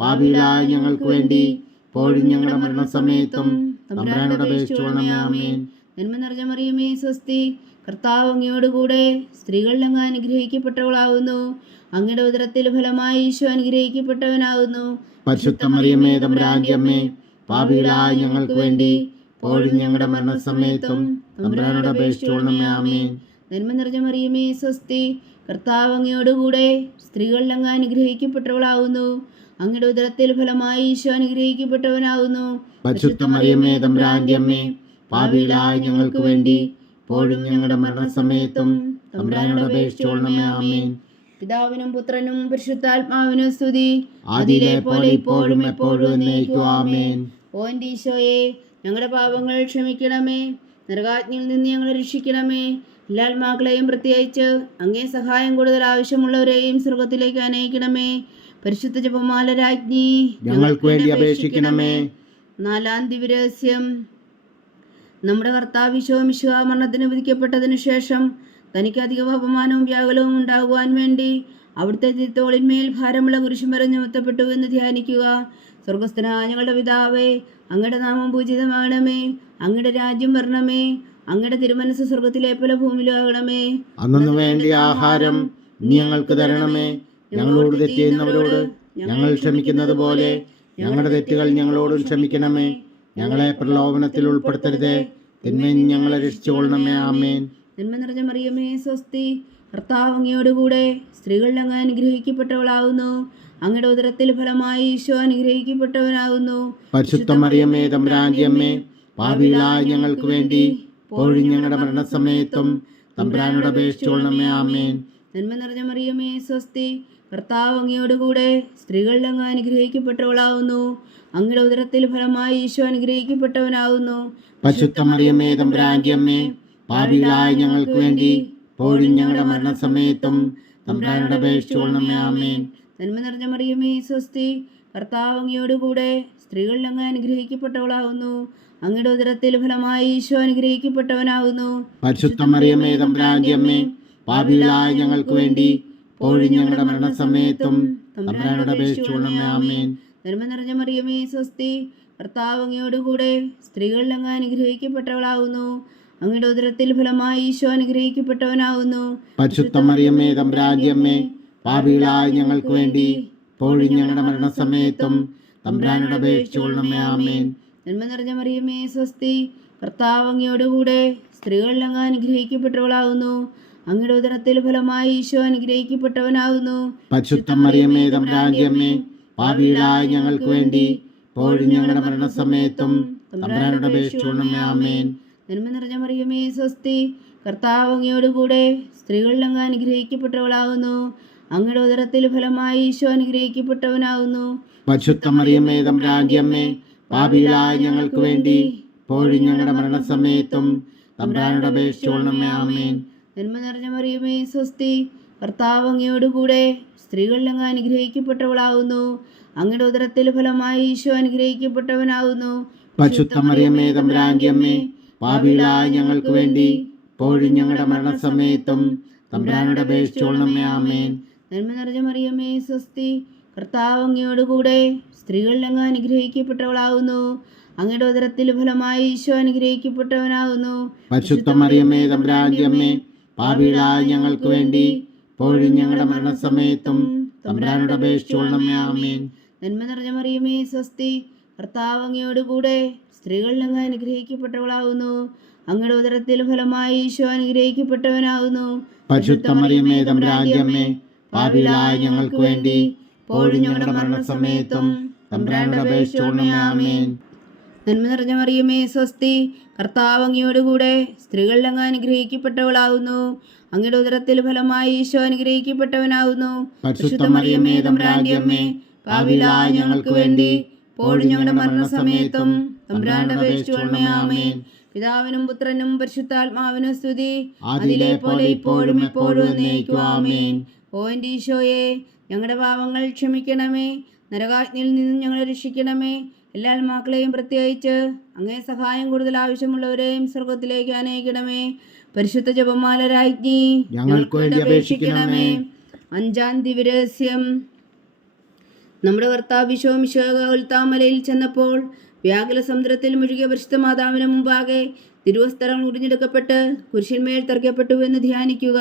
പാപികളായ ഞങ്ങൾക്ക് വേണ്ടി ഇപ്പോഴും ഞങ്ങളുടെ മരണസമയത്തും തമ്പുരാനോട് അപേക്ഷിച്ചുകൊള്ളണമേ. ആമേൻ. നന്മ നിറഞ്ഞ മറിയമേ സ്വസ്തി, കർത്താവ് അങ്ങയോടുകൂടെ സ്ത്രീകളിൽ അങ്ങ് അനുഗ്രഹിക്കപ്പെട്ടവളാകുന്നു. അങ്ങയുടെ ഉദരത്തിൽ ഫലമായി ഈശോ അനുഗ്രഹിക്കപ്പെട്ടവനാകുന്നു. പരിശുദ്ധ മറിയമേ തമ്പുരാന്റെ അമ്മേ, പാപികളായ ഞങ്ങൾക്ക് വേണ്ടി ഇപ്പോഴും ഞങ്ങളുടെ മരണസമയത്തും തമ്പുരാനോട് അപേക്ഷിച്ചുകൊള്ളണമേ. ആമേൻ. നന്മ നിറഞ്ഞ മറിയമേ സ്വസ്തി, കർത്താവ് അങ്ങയോടുകൂടെ സ്ത്രീകളിൽ അങ്ങ് അനുഗ്രഹിക്കപ്പെട്ടവളാകുന്നു. അങ്ങയുടെ ഉദരത്തിൽ ഫലമായി ഈശോ അനുഗ്രഹിക്കപ്പെട്ടവനാകുന്നു. പരിശുദ്ധ മറിയമേ തമ്പുരാന്റെ അമ്മേ, പാപികളായ ഞങ്ങൾക്ക് വേണ്ടി ഇപ്പോഴും ഞങ്ങളുടെ മരണസമയത്തും തമ്പുരാനോട് അപേക്ഷിച്ചുകൊള്ളണമേ. ആമേൻ. പിതാവിനും പുത്രനും പരിശുദ്ധാത്മാവിനും സ്തുതി, ആദിയിലെ പോലെ ഇപ്പോഴും എപ്പോഴും എന്നേക്കും. ആമേൻ. ഓ എൻ്റെ ഈശോയെ, ഞങ്ങളുടെ പാപങ്ങൾ ക്ഷമിക്കണമേ, നരകാഗ്നിയിൽ നിന്ന് ഞങ്ങളെ രക്ഷിക്കണമേ. എല്ലാ ആത്മാക്കളെയും പ്രത്യേകിച്ച് അങ്ങേ സഹായം കൂടുതൽ ആവശ്യമുള്ളവരെയും സ്വർഗത്തിലേക്ക് ആനയിക്കണമേ. പരിശുദ്ധ ജപമാല രാജ്ഞി, ഞങ്ങൾക്ക് വേണ്ടി അപേക്ഷിക്കണമേ. നാലാം ദിവ്യരഹസ്യം. നമ്മുടെ കർത്താവ് ഈശോ മിശിഹാ മരണത്തിന് വിധിക്കപ്പെട്ടതിനു ശേഷം തനിക്ക് അധിക അപമാനവും വ്യാകുലവും ഉണ്ടാകുവാൻ വേണ്ടി അവിടുത്തെ തോളിന്മേൽ ഭാരമുള്ള കുരിശുമരം ചുമത്തപ്പെട്ടു എന്ന് ധ്യാനിക്കുക. സ്വർഗസ്ഥനായ ഞങ്ങളുടെ പിതാവേ, അങ്ങയുടെ നാമം പൂജിതമാകണമേ. അങ്ങയുടെ രാജ്യം വരണമേ. അങ്ങയുടെ തിരുമനസ് സ്വർഗത്തിലെ പോലെ ഭൂമിയിലാകണമേ. അന്നു വേണ്ടിയ ആഹാരം നീ ഞങ്ങൾക്ക് തരണമേ. ഞങ്ങളോട് തെറ്റ് ചെയ്യുന്നവരോട് ഞങ്ങൾ ക്ഷമിക്കുന്നത് പോലെ ഞങ്ങളുടെ തെറ്റുകൾ ഞങ്ങളോടും ക്ഷമിക്കണമേ. ഞങ്ങളെ പ്രലോഭനത്തിൽ ഉൾപ്പെടുത്തരുതേ, തിന്മയിൽ നിന്ന് ഞങ്ങളെ രക്ഷിച്ചുകൊള്ളണമേ. ആമേൻ. നന്മ നിറഞ്ഞ മറിയമേ, സ്വസ്തി. കർത്താവ് അങ്ങയോടുകൂടെ സ്ത്രീകളിൽ അങ്ങ് അനുഗ്രഹിക്കപ്പെട്ടവളാകുന്നു. അങ്ങയുടെ ഉദരത്തിൽ ഫലമായി ഈശോ അനുഗ്രഹിക്കപ്പെട്ടവനാകുന്നു. പരിശുദ്ധ മറിയമേ, തമ്പുരാന്റെ അമ്മേ, പാപികളായ ഞങ്ങൾക്ക് വേണ്ടി ഇപ്പോഴും ഞങ്ങളുടെ മരണസമയത്തും തമ്പുരാനോട് അപേക്ഷിച്ചുകൊള്ളണമേ. ആമേൻ. നന്മ നിറഞ്ഞ മറിയമേ, സ്വസ്തി. കർത്താവ് അങ്ങയോടുകൂടെ സ്ത്രീകളിൽ അങ്ങ് അനുഗ്രഹിക്കപ്പെട്ടവളാകുന്നു. അങ്ങയുടെ ഉദരത്തിൽ ഫലമായി ഈശോ അനുഗ്രഹിക്കപ്പെട്ടവനാകുന്നു. പരിശുദ്ധ മറിയമേ, തമ്പുരാന്റെ അമ്മേ, പാപികളായ ഞങ്ങൾക്ക് വേണ്ടി ഇപ്പോഴും ഞങ്ങളുടെ മരണസമയത്തും തമ്പുരാനോട് അപേക്ഷിച്ചുകൊള്ളണമേ. ആമേൻ. നന്മ നിറഞ്ഞ മറിയമേ, സ്വസ്തി. കർത്താവ് അങ്ങയോടുകൂടെ സ്ത്രീകളിൽ അങ്ങ് അനുഗ്രഹിക്കപ്പെട്ടവളാകുന്നു. അങ്ങയുടെ ഉദരത്തിൽ ഫലമായി ഈശോ അനുഗ്രഹിക്കപ്പെട്ടവനാകുന്നു. പരിശുദ്ധ മറിയമേ, തമ്പുരാന്റെ അമ്മേ, പാപികളായ ഞങ്ങൾക്ക് വേണ്ടി ഇപ്പോഴും ഞങ്ങളുടെ മരണസമയത്തും തമ്പുരാനോട് അപേക്ഷിച്ചുകൊള്ളണമേ. ആമേൻ. നന്മ നിറഞ്ഞ മറിയമേ, സ്വസ്തി. കർത്താവ് അങ്ങയോടുകൂടെ സ്ത്രീകളിൽ അങ്ങ് അനുഗ്രഹിക്കപ്പെട്ടവളാകുന്നു. അങ്ങയുടെ ഉദരത്തിൽ ഫലമായി ഈശോ അനുഗ്രഹിക്കപ്പെട്ടവനാകുന്നു. പരിശുദ്ധ മറിയമേ, തമ്പുരാന്റെ അമ്മേ, പാപികളായ ഞങ്ങൾക്ക് വേണ്ടി ഇപ്പോഴും ഞങ്ങളുടെ മരണസമയത്തും തമ്പുരാനോട് അപേക്ഷിച്ചുകൊള്ളണമേ. ആമേൻ. നന്മ നിറഞ്ഞ മറിയമേ, സ്വസ്തി. കർത്താവ് അങ്ങയോടുകൂടെ സ്ത്രീകളിൽ അങ്ങ് അനുഗ്രഹിക്കപ്പെട്ടവളാകുന്നു. അങ്ങയുടെ ഉദരത്തിൽ ഫലമായി ഈശോ അനുഗ്രഹിക്കപ്പെട്ടവനാകുന്നു. പരിശുദ്ധ മറിയമേ, തമ്പുരാന്റെ അമ്മേ, പാപികളായ ഞങ്ങൾക്ക് വേണ്ടി ഇപ്പോഴും ഞങ്ങളുടെ മരണസമയത്തും തമ്പുരാനോട് അപേക്ഷിച്ചുകൊള്ളണമേ. ആമേൻ. നന്മ നിറഞ്ഞ മറിയമേ, സ്വസ്തി. കർത്താവ് അങ്ങയോടുകൂടെ സ്ത്രീകളിൽ അങ്ങ് അനുഗ്രഹിക്കപ്പെട്ടവളാകുന്നു. അങ്ങയുടെ ഉദരത്തിൽ ഫലമായി ഈശോ അനുഗ്രഹിക്കപ്പെട്ടവനാകുന്നു. പരിശുദ്ധ മറിയമേ, തമ്പുരാന്റെ അമ്മേ, പാപികളായ ഞങ്ങൾക്ക് വേണ്ടി ഇപ്പോഴും ഞങ്ങളുടെ മരണസമയത്തും തമ്പുരാനോട് അപേക്ഷിച്ചുകൊള്ളണമേ. ആമേൻ. നന്മ നിറഞ്ഞ മറിയമേ, സ്വസ്തി. കർത്താവ് അങ്ങയോടുകൂടെ സ്ത്രീകളിൽ അങ്ങ് അനുഗ്രഹിക്കപ്പെട്ടവളാകുന്നു. അങ്ങയുടെ ഉദരത്തിൽ ഫലമായി ഈശോ അനുഗ്രഹിക്കപ്പെട്ടവനാകുന്നു. പരിശുദ്ധ മറിയമേ, തമ്പുരാന്റെ അമ്മേ, പാപികളായ ഞങ്ങൾക്ക് വേണ്ടി ഇപ്പോഴും ഞങ്ങളുടെ മരണസമയത്തും തമ്പുരാനോട് അപേക്ഷിച്ചുകൊള്ളണമേ. ആമേൻ. നന്മ നിറഞ്ഞ മറിയമേ, സ്വസ്തി. കർത്താവ് അങ്ങയോടുകൂടെ സ്ത്രീകളിൽ അങ്ങ് അനുഗ്രഹിക്കപ്പെട്ടവളാകുന്നു. അങ്ങയുടെ ഉദരത്തിൽ ഫലമായി ഈശോ അനുഗ്രഹിക്കപ്പെട്ടവനാകുന്നു. പരിശുദ്ധ മറിയമേ, തമ്പുരാന്റെ അമ്മേ, പാപികളായ ഞങ്ങൾക്ക് വേണ്ടി ഇപ്പോഴും ഞങ്ങളുടെ മരണസമയത്തും തമ്പുരാനോട് അപേക്ഷിച്ചുകൊള്ളണമേ. ആമേൻ. നന്മ നിറഞ്ഞ മറിയമേ, സ്വസ്തി. കർത്താവ് അങ്ങയോടുകൂടെ സ്ത്രീകളിൽ അങ്ങ് അനുഗ്രഹിക്കപ്പെട്ടവളാകുന്നു. അങ്ങയുടെ ഉദരത്തിൽ ഫലമായി ഈശോ അനുഗ്രഹിക്കപ്പെട്ടവനാകുന്നു. പരിശുദ്ധ മറിയമേ, തമ്പുരാന്റെ അമ്മേ, പാപികളായ ഞങ്ങൾക്ക് വേണ്ടി ഇപ്പോഴും ഞങ്ങളുടെ മരണസമയത്തും തമ്പുരാനോട് അപേക്ഷിച്ചുകൊള്ളണമേ. ആമേൻ. നന്മ നിറഞ്ഞ മറിയമേ, സ്വസ്തി. കർത്താവ് അങ്ങയോടുകൂടെ സ്ത്രീകളിൽ അങ്ങ് അനുഗ്രഹിക്കപ്പെട്ടവളാകുന്നു. അങ്ങയുടെ ഉദരത്തിൽ ഫലമായി ഈശോ അനുഗ്രഹിക്കപ്പെട്ടവനാകുന്നു. പരിശുദ്ധ മറിയമേ, തമ്പുരാന്റെ അമ്മേ, പാപികളായ ഞങ്ങൾക്ക് വേണ്ടി ഇപ്പോഴും ഞങ്ങളുടെ മരണസമയത്തും തമ്പുരാനോട് അപേക്ഷിച്ചുകൊള്ളണമേ. ആമേൻ. പിതാവിനും പുത്രനും പരിശുദ്ധാത്മാവിനും സ്തുതി. അതിലെ പോലെ ഇപ്പോഴും എപ്പോഴും എന്നേക്കും. ആമേൻ. ഓ എൻ്റെ ഈശോയെ, ഞങ്ങളുടെ പാപങ്ങൾ ക്ഷമിക്കണമേ. നരകാജ്ഞയിൽ നിന്നും ഞങ്ങളെ രക്ഷിക്കണമേ. എല്ലാ ആത്മാക്കളെയും പ്രത്യേകിച്ച് അങ്ങേ സഹായം കൂടുതൽ ആവശ്യമുള്ളവരെയും സ്വർഗത്തിലേക്ക് അനയിക്കണമേ. പരിശുദ്ധ ജപമാല രാജ്ഞി, ഞങ്ങൾക്ക് വേണ്ടി അപേക്ഷിക്കണമേ. അഞ്ചാം ദിവ്യരഹസ്യം. നമ്മുടെ കർത്താവ് ഈശോ മിശിഹാ ഉൽത്താമലയിൽ ചെന്നപ്പോൾ വ്യാകുല സമുദ്രത്തിൽ മുഴുകിയ പരിശുദ്ധ മാതാവിന് മുമ്പാകെ തിരുവസ്ത്രം ഉറിഞ്ഞെടുക്കപ്പെട്ട് കുരിശിന്മേൽ തറയ്ക്കപ്പെട്ടു എന്ന് ധ്യാനിക്കുക.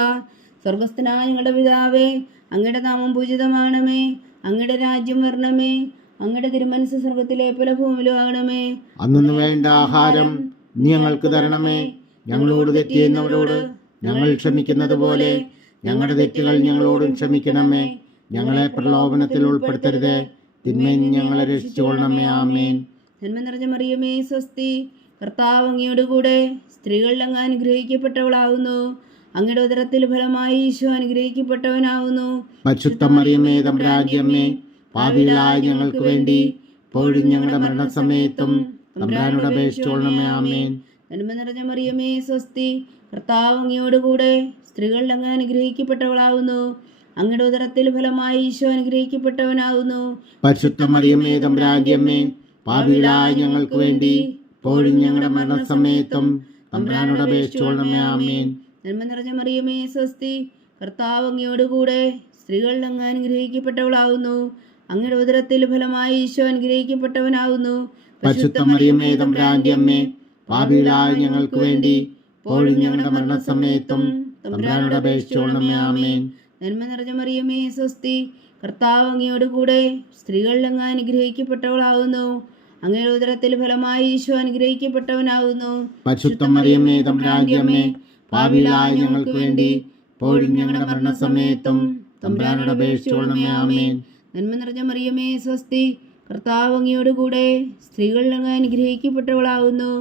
സ്വർഗസ്ഥനായ ഞങ്ങളുടെ പിതാവേ, അങ്ങയുടെ നാമം പൂജിതമാണമേ. അങ്ങയുടെ രാജ്യം വരണമേ. അങ്ങയുടെ തിരുമനസ് സ്വർഗത്തിലെ പോലെ ഭൂമിയിലും ആകണമേ. അന്നു വേണ്ട ആഹാരം നീ ഞങ്ങൾക്ക് തരണമേ. ഞങ്ങളോട് തെറ്റ് ചെയ്യുന്നവരോട് ഞങ്ങൾ ക്ഷമിക്കുന്നത് പോലെ ഞങ്ങളുടെ തെറ്റുകൾ ഞങ്ങളോടും ക്ഷമിക്കണമേ. ഞങ്ങളെ പ്രലോഭനത്തിൽ ഉൾപ്പെടുത്തരുതേ, തിന്മയിൽ നിന്ന് ഞങ്ങളെ രക്ഷിച്ചുകൊള്ളണമേ. ആമേൻ. നന്മ നിറഞ്ഞ മറിയമേ, സ്വസ്തി. കർത്താവ് അങ്ങയോടുകൂടെ സ്ത്രീകളിൽ അങ്ങ് അനുഗ്രഹിക്കപ്പെട്ടവളാകുന്നു. അങ്ങയുടെ ഉദരത്തിൽ ഫലമായി ഈശോ അനുഗ്രഹിക്കപ്പെട്ടവനാകുന്നു. പരിശുദ്ധ മറിയമേ, തമ്പുരാന്റെ അമ്മേ, പാപികളായ ഞങ്ങൾക്ക് വേണ്ടി ഇപ്പോഴും ഞങ്ങളുടെ മരണസമയത്തും തമ്പുരാനോട് അപേക്ഷിച്ചുകൊള്ളണമേ. ആമേൻ. നന്മ നിറഞ്ഞ മറിയമേ, സ്വസ്തി. കർത്താവ് അങ്ങയോടുകൂടെ സ്ത്രീകളിൽ അങ്ങ് അനുഗ്രഹിക്കപ്പെട്ടവളാകുന്നു. അങ്ങയുടെ ഉദരത്തിൽ ഫലമായി ഈശോ അനുഗ്രഹിക്കപ്പെട്ടവനാകുന്നു. പരിശുദ്ധ മറിയമേ, തമ്പുരാന്റെ അമ്മേ, പാപികളായ ഞങ്ങൾക്ക് വേണ്ടി ഇപ്പോഴും ഞങ്ങളുടെ മരണസമയത്തും തമ്പുരാനോട് അപേക്ഷിച്ചുകൊള്ളണമേ. ആമേൻ. നന്മ നിറഞ്ഞ മറിയമേ, സ്വസ്തി. കർത്താവ് അങ്ങയോടുകൂടെ സ്ത്രീകളിൽ അങ്ങ് അനുഗ്രഹിക്കപ്പെട്ടവളാകുന്നു. അങ്ങയുടെ ഉദരത്തിൽ ഫലമായി ഈശോ അനുഗ്രഹിക്കപ്പെട്ടവനാകുന്നു. പരിശുദ്ധ മറിയമേ തമ്പുരാന്റെ അമ്മേ, പാപികളായ ഞങ്ങൾക്ക് വേണ്ടി ഇപ്പോഴും ഞങ്ങളുടെ മരണസമയത്തും തമ്പുരാനോട് അപേക്ഷിച്ചുകൊള്ളണമേ. ആമേൻ. നന്മ നിറഞ്ഞ മറിയമേ സ്വസ്തി, കർത്താവ് അങ്ങയോട് കൂടെ സ്ത്രീകളിൽ അങ്ങ് അനുഗ്രഹിക്കപ്പെട്ടവളാകുന്നു. അങ്ങയുടെ ഉദരത്തിൽ ഫലമായി ഈശോ അനുഗ്രഹിക്കപ്പെട്ടവനാകുന്നു. പരിശുദ്ധ മറിയമേ തമ്പുരാന്റെ അമ്മേ, പാപികളായ ഞങ്ങൾക്ക് വേണ്ടി ഇപ്പോഴും ഞങ്ങളുടെ മരണസമയത്തും തമ്പുരാനോട് അപേക്ഷിച്ചുകൊള്ളണമേ. ആമേൻ. നന്മ നിറഞ്ഞ മറിയമേ സ്വസ്തി, കർത്താവ് അങ്ങയോട് കൂടെ സ്ത്രീകളിൽ അങ്ങ് അനുഗ്രഹിക്കപ്പെട്ടവളാകുന്നു.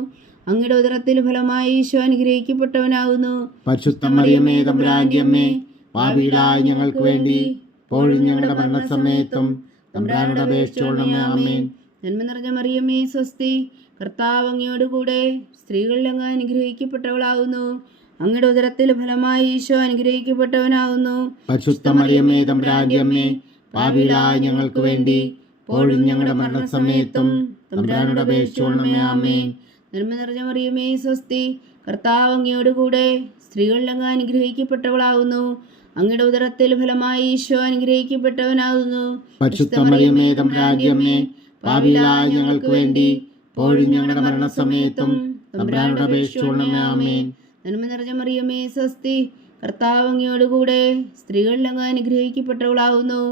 അങ്ങയുടെ ഉദരത്തിൽ ഫലമായി ഈശോ അനുഗ്രഹിക്കപ്പെട്ടവനാകുന്നു. പരിശുദ്ധ മറിയമേ തമ്പുരാന്റെ അമ്മേ, പാപികളായ ഞങ്ങൾക്ക് വേണ്ടി ഇപ്പോഴും ഞങ്ങളുടെ മരണസമയത്തും തമ്പുരാനോട് അപേക്ഷിച്ചുകൊള്ളണമേ. ആമേൻ. നന്മ നിറഞ്ഞ മറിയമേ സ്വസ്തി, കർത്താവ് അങ്ങയോട് കൂടെ സ്ത്രീകളിൽ അങ്ങ് അനുഗ്രഹിക്കപ്പെട്ടവളാകുന്നു. അങ്ങയുടെ ഉദരത്തിൽ ഫലമായി ഈശോ അനുഗ്രഹിക്കപ്പെട്ടവനാകുന്നു. പരിശുദ്ധ മറിയമേ തമ്പുരാന്റെ അമ്മേ, പാപികളായ ഞങ്ങൾക്ക് വേണ്ടി ഇപ്പോഴും ഞങ്ങളുടെ മരണസമയത്തും തമ്പുരാനോട് അപേക്ഷിച്ചുകൊള്ളണമേ. ആമേൻ. നന്മ നിറഞ്ഞ മറിയമേ സ്വസ്തി, കർത്താവ് അങ്ങയോട് കൂടെ സ്ത്രീകളിൽ അങ്ങ് അനുഗ്രഹിക്കപ്പെട്ടവളാകുന്നു. അങ്ങയുടെ ഉദരത്തിൽ ഫലമായി ഈശോ അനുഗ്രഹിക്കപ്പെട്ടവനാകുന്നു. പരിശുദ്ധ മറിയമേ തമ്പുരാന്റെ അമ്മേ, പാപികളായ ഞങ്ങൾക്ക് വേണ്ടി ഇപ്പോഴും ഞങ്ങളുടെ മരണസമയത്തും തമ്പുരാനോട് അപേക്ഷിച്ചുകൊള്ളണമേ. ആമേൻ. നന്മ നിറഞ്ഞ മറിയമേ സ്വസ്തി, കർത്താവ് അങ്ങയോട് കൂടെ സ്ത്രീകളിൽ അങ്ങ് അനുഗ്രഹിക്കപ്പെട്ടവളാകുന്നു.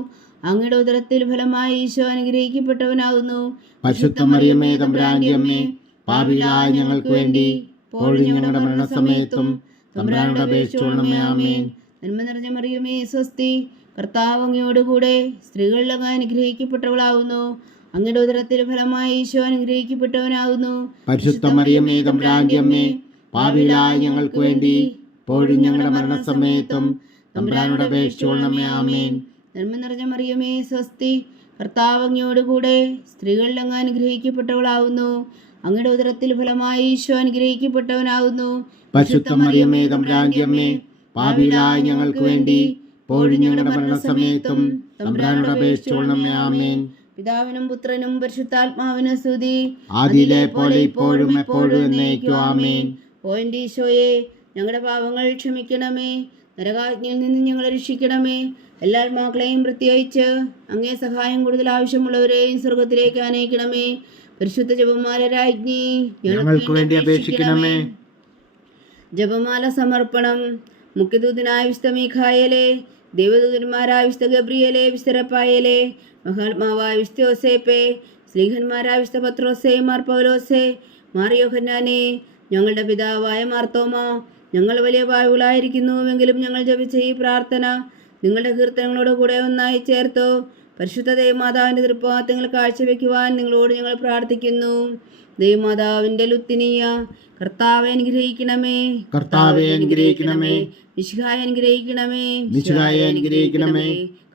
അങ്ങയുടെ ഉദരത്തിൽ ഫലമായി ഈശോ അനുഗ്രഹിക്കപ്പെട്ടവനാകുന്നു. പരിശുദ്ധ മറിയമേ തമ്പുരാന്റെ അമ്മേ, പാപികളായ ഞങ്ങൾക്ക് വേണ്ടി ഇപ്പോഴും ഞങ്ങളുടെ മരണസമയത്തും തമ്പുരാനോട് അപേക്ഷിച്ചുകൊള്ളണമേ. ആമേൻ. നന്മ നിറഞ്ഞ മറിയമേ സ്വസ്തി, കർത്താവ് അങ്ങയോട് കൂടെ സ്ത്രീകളിൽ അങ്ങ് അനുഗ്രഹിക്കപ്പെട്ടവളാകുന്നു. അങ്ങയുടെ ഉദരത്തിൽ ഫലമായി ഈശോ അനുഗ്രഹിക്കപ്പെട്ടവനാകുന്നു. പരിശുദ്ധ മറിയമേ തമ്പുരാന്റെ അമ്മേ, പാപികളായ ഞങ്ങൾക്ക് വേണ്ടി ഇപ്പോഴും ഞങ്ങളുടെ മരണസമയത്തും തമ്പുരാനോട് അപേക്ഷിച്ചുകൊള്ളണമേ. ആമേൻ. നന്മ നിറഞ്ഞ മറിയമേ സ്വസ്തി, കർത്താവ് അങ്ങയോട് കൂടെ സ്ത്രീകളിൽ അങ്ങ് അനുഗ്രഹിക്കപ്പെട്ടവളാകുന്നു. അങ്ങയുടെ ഉദരത്തിൽ ഫലമായി ഈശോ അനുഗ്രഹിക്കപ്പെട്ടവനാകുന്നു. പരിശുദ്ധ മറിയമേ തമ്പുരാന്റെ അമ്മേ, പാപികളായ ഞങ്ങൾക്ക് വേണ്ടി ഇപ്പോഴും ഞങ്ങളുടെ മരണസമയത്തും തമ്പുരാനോട് അപേക്ഷിച്ചുകൊള്ളണമേ. ആമേൻ. പിതാവിനും പുത്രനും പരിശുദ്ധാത്മാവിനും സ്തുതി, ആദിയിലെ പോലെ ഇപ്പോഴും എപ്പോഴും എന്നേക്കും. ആമേൻ. ഓ എൻ്റെ ഈശോയെ, ഞങ്ങളുടെ പാപങ്ങൾ ക്ഷമിക്കണമേ, നരകാജ്ഞയിൽ നിന്ന് ഞങ്ങളെ രക്ഷിക്കണമേ. എല്ലാ ആത്മാക്കളെയും പ്രത്യേകിച്ച് അങ്ങേ സഹായം കൂടുതൽ ആവശ്യമുള്ളവരെയും സ്വർഗത്തിലേക്ക് അനയിക്കണമേ. പരിശുദ്ധ ജപമാല രാജ്ഞി, ഞങ്ങൾക്ക് വേണ്ടി അപേക്ഷിക്കണമേ. ജപമാല സമർപ്പണം. മുഖ്യദൂതനായ വിശുദ്ധ മീഖായേലേ, ദേവദൂതന്മാരായ വിശുദ്ധ ഗബ്രിയേലേ, വിശുദ്ധ റഫായേലേ, മഹാത്മാവായ വിശുദ്ധ യോസേപ്പേ, സ്ലീഹന്മാരായ വിശുദ്ധ പത്രോസേ, മാർ പൗലോസേ, മാർ യോഹന്നാനേ, ഞങ്ങളുടെ പിതാവായ മാർത്തോമ, ഞങ്ങൾ വലിയ പാപികളായിരിക്കുന്നുവെങ്കിലും ഞങ്ങൾ ജപിച്ച ഈ പ്രാർത്ഥന നിങ്ങളുടെ കീർത്തനങ്ങളോട് കൂടെ ഒന്നായി ചേർത്തു പരിശുദ്ധ ദൈവമാതാവിൻ്റെ തൃപ്പാദങ്ങൾ കാഴ്ചവെക്കുവാൻ നിങ്ങളോട് ഞങ്ങൾ പ്രാർത്ഥിക്കുന്നു. ദൈവമാതാവിൻ്റെ ലുത്തിനിയ, കർത്താവെ അനുഗ്രഹിക്കണമേ, കർത്താവെ അനുഗ്രഹിക്കണമേ, മിശിഹായെ അനുഗ്രഹിക്കണമേ, മിശിഹായെ അനുഗ്രഹിക്കണമേ,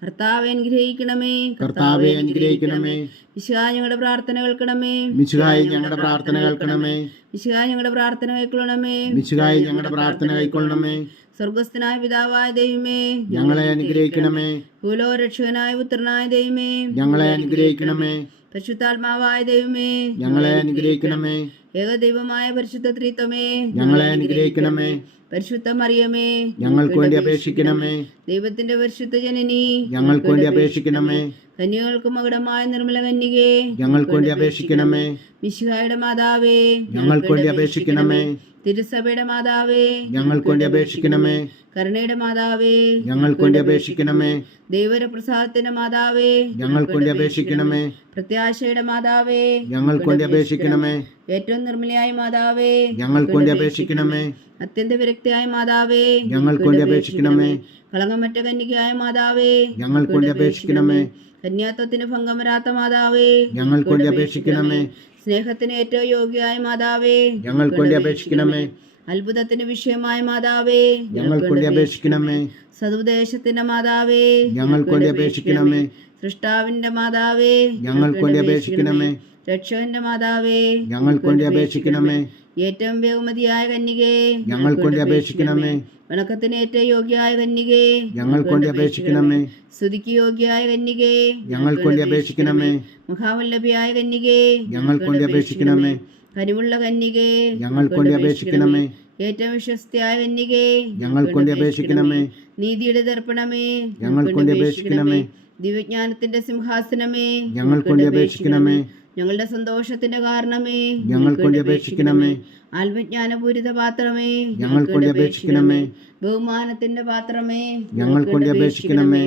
കർത്താവെ അനുഗ്രഹിക്കണമേ, കർത്താവെ അനുഗ്രഹിക്കണമേ, മിശിഹാ ഞങ്ങളുടെ പ്രാർത്ഥന കേൾക്കണമേ, മിശിഹായെ ഞങ്ങളുടെ പ്രാർത്ഥന കേൾക്കണമേ, മിശിഹാ ഞങ്ങളുടെ പ്രാർത്ഥന കൈക്കൊള്ളണമേ, മിശിഹായെ ഞങ്ങളുടെ പ്രാർത്ഥന കൈക്കൊള്ളണമേ. സ്വർഗസ്ഥനായ പിതാവായ ദൈവമേ, ഞങ്ങളെ അനുഗ്രഹിക്കണമേ. ഭൂലോകരക്ഷകനായ പുത്രനായ ദൈവമേ, ഞങ്ങളെ അനുഗ്രഹിക്കണമേ. പരിശുദ്ധാത്മാവായ ദൈവമേ, ഞങ്ങളെ അനുഗ്രഹിക്കണമേ. ഏകദൈവമായ പരിശുദ്ധ ത്രിത്വമേ, ഞങ്ങളെ അനുഗ്രഹിക്കണമേ. പരിശുദ്ധ മറിയമേ, ഞങ്ങൾക്ക് വേണ്ടി അപേക്ഷിക്കണമേ. ദൈവത്തിന്റെ പരിശുദ്ധ ജനനി, ഞങ്ങൾക്ക് വേണ്ടി അപേക്ഷിക്കണമേ. കന്യകൾക്ക് മകുടമായ നിർമ്മല കന്യകേ, ഞങ്ങൾക്ക് വേണ്ടി അപേക്ഷിക്കണമേ. മിശിഹായുടെ മാതാവേ, ഞങ്ങൾക്ക് വേണ്ടി അപേക്ഷിക്കണമേ. തിരുസഭയുടെ മാതാവേ, ഞങ്ങൾക്ക് വേണ്ടി അപേക്ഷിക്കണമേ. കരുണയുടെ മാതാവേ, ഞങ്ങൾക്ക് വേണ്ടി അപേക്ഷിക്കണമേ. ദൈവപ്രസാദത്തിന്റെ മാതാവേ, ഞങ്ങൾക്ക് വേണ്ടി അപേക്ഷിക്കണമേ. പ്രത്യാശയുടെ മാതാവേ, ഞങ്ങൾക്ക് വേണ്ടി അപേക്ഷിക്കണമേ. ഏറ്റവും നിർമ്മലയായ മാതാവേ, ഞങ്ങൾക്ക് വേണ്ടി അപേക്ഷിക്കണമേ. അത്യന്ത വിരക്തിയായ മാതാവേ, ഞങ്ങൾക്ക് വേണ്ടി അപേക്ഷിക്കണമേ. കളങ്കമറ്റ കന്യകയായ മാതാവേ, ഞങ്ങൾക്ക് വേണ്ടി അപേക്ഷിക്കണമേ. കന്യാത്വത്തിന് ഭംഗം വരാത്ത മാതാവേ, ഞങ്ങൾക്ക് വേണ്ടി അപേക്ഷിക്കണമേ. സ്നേഹത്തിന് ഏറ്റവും യോഗ്യയായ മാതാവേ, ഞങ്ങൾക്ക് വേണ്ടി അപേക്ഷിക്കണമേ. അത്ഭുതത്തിന് വിഷയമായ മാതാവേ, ഞങ്ങൾക്ക് വേണ്ടി അപേക്ഷിക്കണമേ. സതുപദേശത്തിന്റെ മാതാവേ, ഞങ്ങൾക്ക് വേണ്ടി അപേക്ഷിക്കണമേ. സൃഷ്ടാവിന്റെ മാതാവേ, ഞങ്ങൾക്ക് വേണ്ടി അപേക്ഷിക്കണമേ. രക്ഷകന്റെ മാതാവേ, ഞങ്ങൾക്ക് വേണ്ടി അപേക്ഷിക്കണമേ. ഏറ്റവും ബഹുമതിയായ കന്യകേ, ഞങ്ങൾക്ക് വേണ്ടി അപേക്ഷിക്കണമേ. വണക്കത്തിന് ഏറ്റവും യോഗ്യയായ കന്യകേ, ഞങ്ങൾക്ക് വേണ്ടി അപേക്ഷിക്കണമേ. സ്തുതിക്ക് യോഗ്യയായ കന്യകേ, ഞങ്ങൾക്ക് വേണ്ടി അപേക്ഷിക്കണമേ. മഹാവല്ലഭിയായ കന്യകേ, ഞങ്ങൾക്ക് വേണ്ടി അപേക്ഷിക്കണമേ. കനിവുള്ള കന്യകേ, ഞങ്ങൾക്ക് വേണ്ടി അപേക്ഷിക്കണമേ. ഏറ്റവും വിശ്വസ്തയായ കന്യകേ, ഞങ്ങൾക്ക് വേണ്ടി അപേക്ഷിക്കണമേ. നീതിയുടെ ദർപ്പണമേ, ഞങ്ങൾക്ക് വേണ്ടി അപേക്ഷിക്കണമേ. ദിവ്യജ്ഞാനത്തിന്റെ സിംഹാസനമേ, ഞങ്ങൾക്ക് വേണ്ടി അപേക്ഷിക്കണമേ. ഞങ്ങളുടെ സന്തോഷത്തിന്റെ കാരണമേ, ഞങ്ങൾക്ക് വേണ്ടി അപേക്ഷിക്കണമേ. ആത്മജ്ഞാനപൂരിത പാത്രമേ, ഞങ്ങൾക്ക് വേണ്ടി അപേക്ഷിക്കണമേ. ബഹുമാനത്തിന്റെ പാത്രമേ, ഞങ്ങൾക്ക് വേണ്ടി അപേക്ഷിക്കണമേ.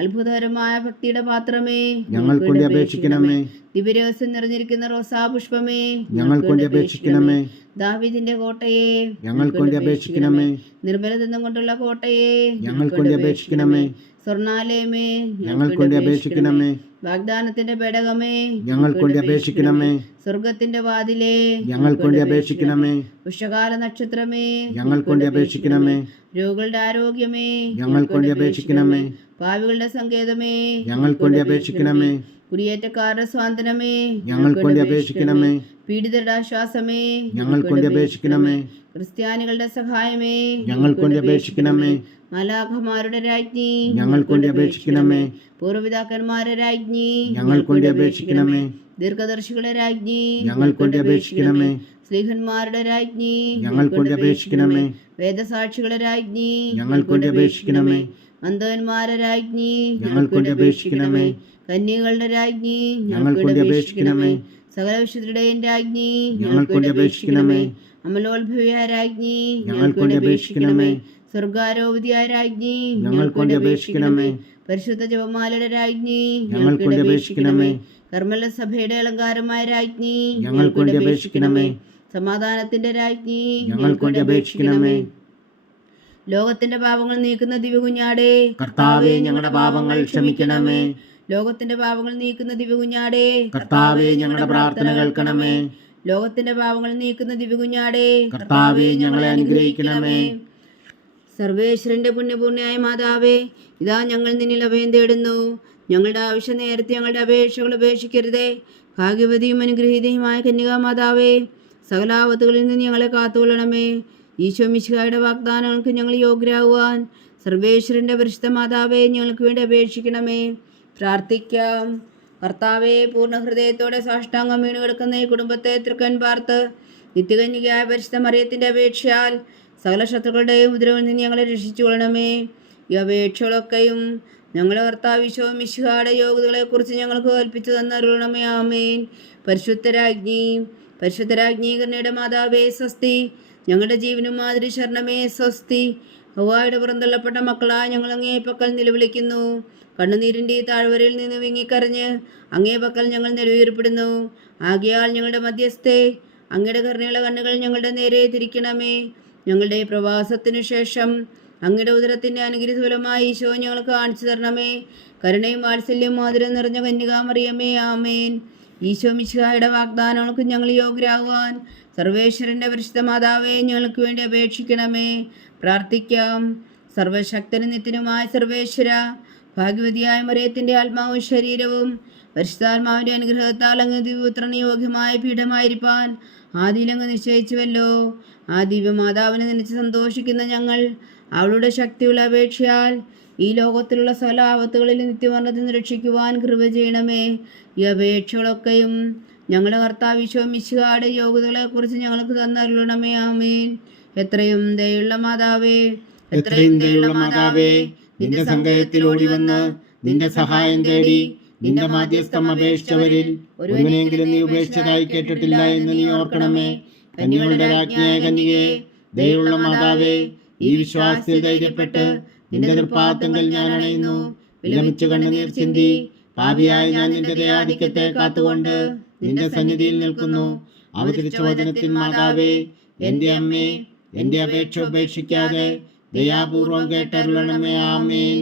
അത്ഭുതകരമായ ഭക്തിയുടെ പാത്രമേ, ഞങ്ങൾക്ക് വേണ്ടി അപേക്ഷിക്കണമേ. ദിവ്യരഹസ്യം നിറഞ്ഞിരിക്കുന്ന റോസാപുഷ്പമേ, ഞങ്ങൾക്ക് വേണ്ടി അപേക്ഷിക്കണമേ. ദാവീദിന്റെ കോട്ടയെ, ഞങ്ങൾക്ക് വേണ്ടി അപേക്ഷിക്കണമേ. നിർമ്മലതം കൊണ്ടുള്ള കോട്ടയെ, ഞങ്ങൾക്ക് വേണ്ടി അപേക്ഷിക്കണമേ. സ്വർണാലയമേ, ഞങ്ങൾക്ക് വേണ്ടി അപേക്ഷിക്കണമേ. വാഗ്ദാനത്തിന്റെ പേടകമേ, ഞങ്ങൾക്ക് വേണ്ടി അപേക്ഷിക്കണമേ. സ്വർഗത്തിന്റെ വാതിലേ, ഞങ്ങൾക്ക് വേണ്ടി അപേക്ഷിക്കണമേ. ഉഷകാല നക്ഷത്രമേ, ഞങ്ങൾക്ക് വേണ്ടി അപേക്ഷിക്കണമേ. രോഗികളുടെ ആരോഗ്യമേ, ഞങ്ങൾക്ക് വേണ്ടി അപേക്ഷിക്കണമേ. പാവികളുടെ സങ്കേതമേ, ഞങ്ങൾക്ക് വേണ്ടി അപേക്ഷിക്കണമേ. കുടിയേറ്റക്കാരുടെ സ്വാതന്ത്ര്യമേ, ഞങ്ങൾക്ക് വേണ്ടി അപേക്ഷിക്കണമേ. പീഡിതരുടെ ആശ്വാസമേ, ഞങ്ങൾക്ക് വേണ്ടി അപേക്ഷിക്കണമേ. ക്രിസ്ത്യാനികളുടെ സഹായമേ, ഞങ്ങൾക്ക് വേണ്ടി അപേക്ഷിക്കണമേ. മാലാഖമാരുടെ രാജ്ഞി, ഞങ്ങൾക്ക് വേണ്ടി അപേക്ഷിക്കണമേ. പൂർവ്വപിതാക്കന്മാരുടെ രാജ്ഞി, ഞങ്ങൾക്ക് വേണ്ടി അപേക്ഷിക്കണമേ. ദീർഘദർശികളുടെ രാജ്ഞി, ഞങ്ങൾക്ക് വേണ്ടി അപേക്ഷിക്കണമേ. സ്ലീഹന്മാരുടെ രാജ്ഞി, ഞങ്ങൾക്ക് വേണ്ടി അപേക്ഷിക്കണമേ. വേദസാക്ഷികളുടെ രാജ്ഞി, ഞങ്ങൾക്ക് വേണ്ടി അപേക്ഷിക്കണമേ. അന്ധന്മാരുടെ രാജ്ഞി, ഞങ്ങൾക്ക് വേണ്ടി അപേക്ഷിക്കണമേ. കന്യകളുടെ രാജ്ഞി, ഞങ്ങൾക്ക് വേണ്ടി അപേക്ഷിക്കണമേ. സകല വിശുദ്ധരുടെയും രാജ്ഞി, ഞങ്ങൾക്ക് വേണ്ടി അപേക്ഷിക്കണമേ. അമലോത്ഭവിയായ രാജ്ഞി, ഞങ്ങൾക്ക് വേണ്ടി അപേക്ഷിക്കണമേ. സ്വർഗാരോപതിയായ രാജ്ഞി, ഞങ്ങൾക്ക് വേണ്ടി അപേക്ഷിക്കണമേ. പരിശുദ്ധ ജപമാലയുടെ രാജ്ഞി, ഞങ്ങൾക്ക് വേണ്ടി അപേക്ഷിക്കണമേ. കർമ്മല സഭയുടെ അലങ്കാരമായ രാജ്ഞി, ഞങ്ങൾക്ക് വേണ്ടി അപേക്ഷിക്കണമേ. സമാധാനത്തിന്റെ രാജ്ഞി, ഞങ്ങൾക്ക് വേണ്ടി അപേക്ഷിക്കണമേ. ലോകത്തിന്റെ പാപങ്ങൾ നീക്കുന്ന ദിവ്യകുഞ്ഞാടേ, കർത്താവേ, ഞങ്ങളുടെ പാപങ്ങൾ ക്ഷമിക്കണമേ. ലോകത്തിന്റെ പാപങ്ങൾ നീക്കുന്ന ദിവ്യകുഞ്ഞാടേ, കർത്താവേ, ഞങ്ങളുടെ പ്രാർത്ഥന കേൾക്കണമേ. ലോകത്തിന്റെ പാപങ്ങൾ നീക്കുന്ന ദിവ്യകുഞ്ഞാടേ, കർത്താവേ, ഞങ്ങളെ അനുഗ്രഹിക്കണമേ. സർവേശ്വരന്റെ പുണ്യപൂർണ്ണയായ മാതാവേ, ഇതാ ഞങ്ങൾ നിന്നിൽ അഭയം തേടുന്നു. ഞങ്ങളുടെ ആവശ്യ നേരത്തെ ഞങ്ങളുടെ അപേക്ഷകൾ ഉപേക്ഷിക്കരുതേ. ഭാഗ്യവതിയും അനുഗ്രഹീതയുമായ കന്യകാമാതാവേ, സകലാപത്തുകളിൽ നിന്ന് ഞങ്ങളെ കാത്തുകൊള്ളണമേ. ഈശോ മിശിഹായുടെ വാഗ്ദാനങ്ങൾക്ക് ഞങ്ങൾ യോഗ്യരാകുവാൻ സർവേശ്വരന്റെ പരിശുദ്ധ മാതാവേ, ഞങ്ങൾക്ക് വേണ്ടി അപേക്ഷിക്കണമേ. പ്രാർത്ഥിക്കാം. കർത്താവെ, പൂർണ്ണ ഹൃദയത്തോടെ സാഷ്ടാംഗം വീണ് കിടക്കുന്ന ഈ കുടുംബത്തെ തൃക്കൻ പാർത്ത് നിത്യകന്യകയായ പരിശുദ്ധ മറിയത്തിന്റെ അപേക്ഷയാൽ സകല ശത്രുക്കളുടെയും ഉപദ്രവത്തിൽ നിന്ന് ഞങ്ങളെ രക്ഷിച്ചു കൊള്ളണമേ. ഈ അപേക്ഷകളൊക്കെയും ഞങ്ങളുടെ കർത്താവ് ഈശോ മിശിഹായുടെ യോഗ്യതകളെക്കുറിച്ച് ഞങ്ങൾക്ക് കൽപ്പിച്ചു തന്നരുളണമേ. ആമേൻ. പരിശുദ്ധരാജ്ഞി കന്യയുടെ മാതാവേ സ്വസ്തി. ഞങ്ങളുടെ ജീവനും മാതിരി ശരണമേ സ്വസ്തി. ഹവ്വായുടെ പുറന്തള്ളപ്പെട്ട മക്കളായ ഞങ്ങൾ അങ്ങേ പക്കൽ നിലവിളിക്കുന്നു. കണ്ണുനീരിൻ്റെ ഈ താഴ്വരയിൽ നിന്ന് വിങ്ങിക്കരഞ്ഞ് അങ്ങേ പക്കൽ ഞങ്ങൾ നെടുവീർപ്പെടുന്നു. ആകയാൽ ഞങ്ങളുടെ മധ്യസ്ഥേ, അങ്ങയുടെ കരുണയുള്ള കണ്ണുകൾ ഞങ്ങളുടെ നേരെ തിരിക്കണമേ. ഞങ്ങളുടെ പ്രവാസത്തിനു ശേഷം അങ്ങയുടെ ഉദരത്തിൻ്റെ അനുഗ്രഹ ഫലമായി ഈശോ ഞങ്ങൾക്ക് കാണിച്ചു തരണമേ. കരുണയും വാത്സല്യവും മാധുര്യം നിറഞ്ഞ കന്യകാമറിയമേ, ആമേൻ. ഈശോ മിശിഹായുടെ വാഗ്ദാനങ്ങൾക്ക് ഞങ്ങൾ യോഗ്യരാകുവാൻ സർവേശ്വരൻ്റെ പരിശുദ്ധ മാതാവേ, ഞങ്ങൾക്ക് വേണ്ടി അപേക്ഷിക്കണമേ. പ്രാർത്ഥിക്കാം. സർവശക്തനും നിത്യനുമായ സർവേശ്വര, ഭാഗ്യവതിയായ മറിയത്തിൻ്റെ ആത്മാവും ശരീരവും പരിശുദ്ധാത്മാവിൻ്റെ അനുഗ്രഹത്താൽ അങ്ങ് ദിവ്യപുത്രന് യോഗ്യമായ പീഠമായിരിക്കാൻ ആദിയിലങ്ങ് നിശ്ചയിച്ചുവല്ലോ. ആ ദിവ്യമാതാവിനെ നനച്ച് സന്തോഷിക്കുന്ന ഞങ്ങൾ അവളുടെ ശക്തിയുള്ള അപേക്ഷയാൽ ഈ ലോകത്തിലുള്ള സകല ആപത്തുകളിൽ നിത്യമരണത്തിൽ നിന്ന് രക്ഷിക്കുവാൻ കൃപ ചെയ്യണമേ. ഈ അപേക്ഷകളൊക്കെയും ഞങ്ങളുടെ കർത്താവ് ഈശോ മിശിഹായുടെ യോഗ്യതകളെക്കുറിച്ച് ഞങ്ങൾക്ക് തന്നരുളണമേ. ആമേൻ. എത്രയും ദയുള്ള മാതാവേ, എത്രയും ദയുള്ള മാതാവേ, നിന്റെ സങ്കേതത്തിൽ ഓടി വന്ന് നിന്റെ സഹായം തേടി നിന്റെ മാധ്യസ്ഥം അപേക്ഷിച്ചവരിൽ ഒരുവനെങ്കിലും നീ ഉപേക്ഷിച്ചതായി കേട്ടിട്ടില്ല എന്ന് നീ ഓർക്കണമേ. കന്യകളുടെ രാജ്ഞിയായ കന്യകേ, ദയുള്ള മാതാവേ, ഈ വിശ്വാസത്തിൽ ധൈര്യപ്പെട്ട് നിന്റെ തൃപ്പാദങ്ങൾ ഞാൻ അണയുന്നു. വിലമിച്ചു കണ്ണുനീർ ചിന്തി പാപിയായ ഞാൻ നിന്റെ ദയാധിക്യത്തെ കാത്തുകൊണ്ട് നിന്റെ സന്നിധിയിൽ നിൽക്കുന്നു. അവതരിച്ച വചനത്തിൻ മാതാവേ, എന്റെ അമ്മേ, എന്റെ അപേക്ഷ ഉപേക്ഷിക്കാതെ ദയാപൂർവം കേട്ടരുളണമേ. ആമേൻ.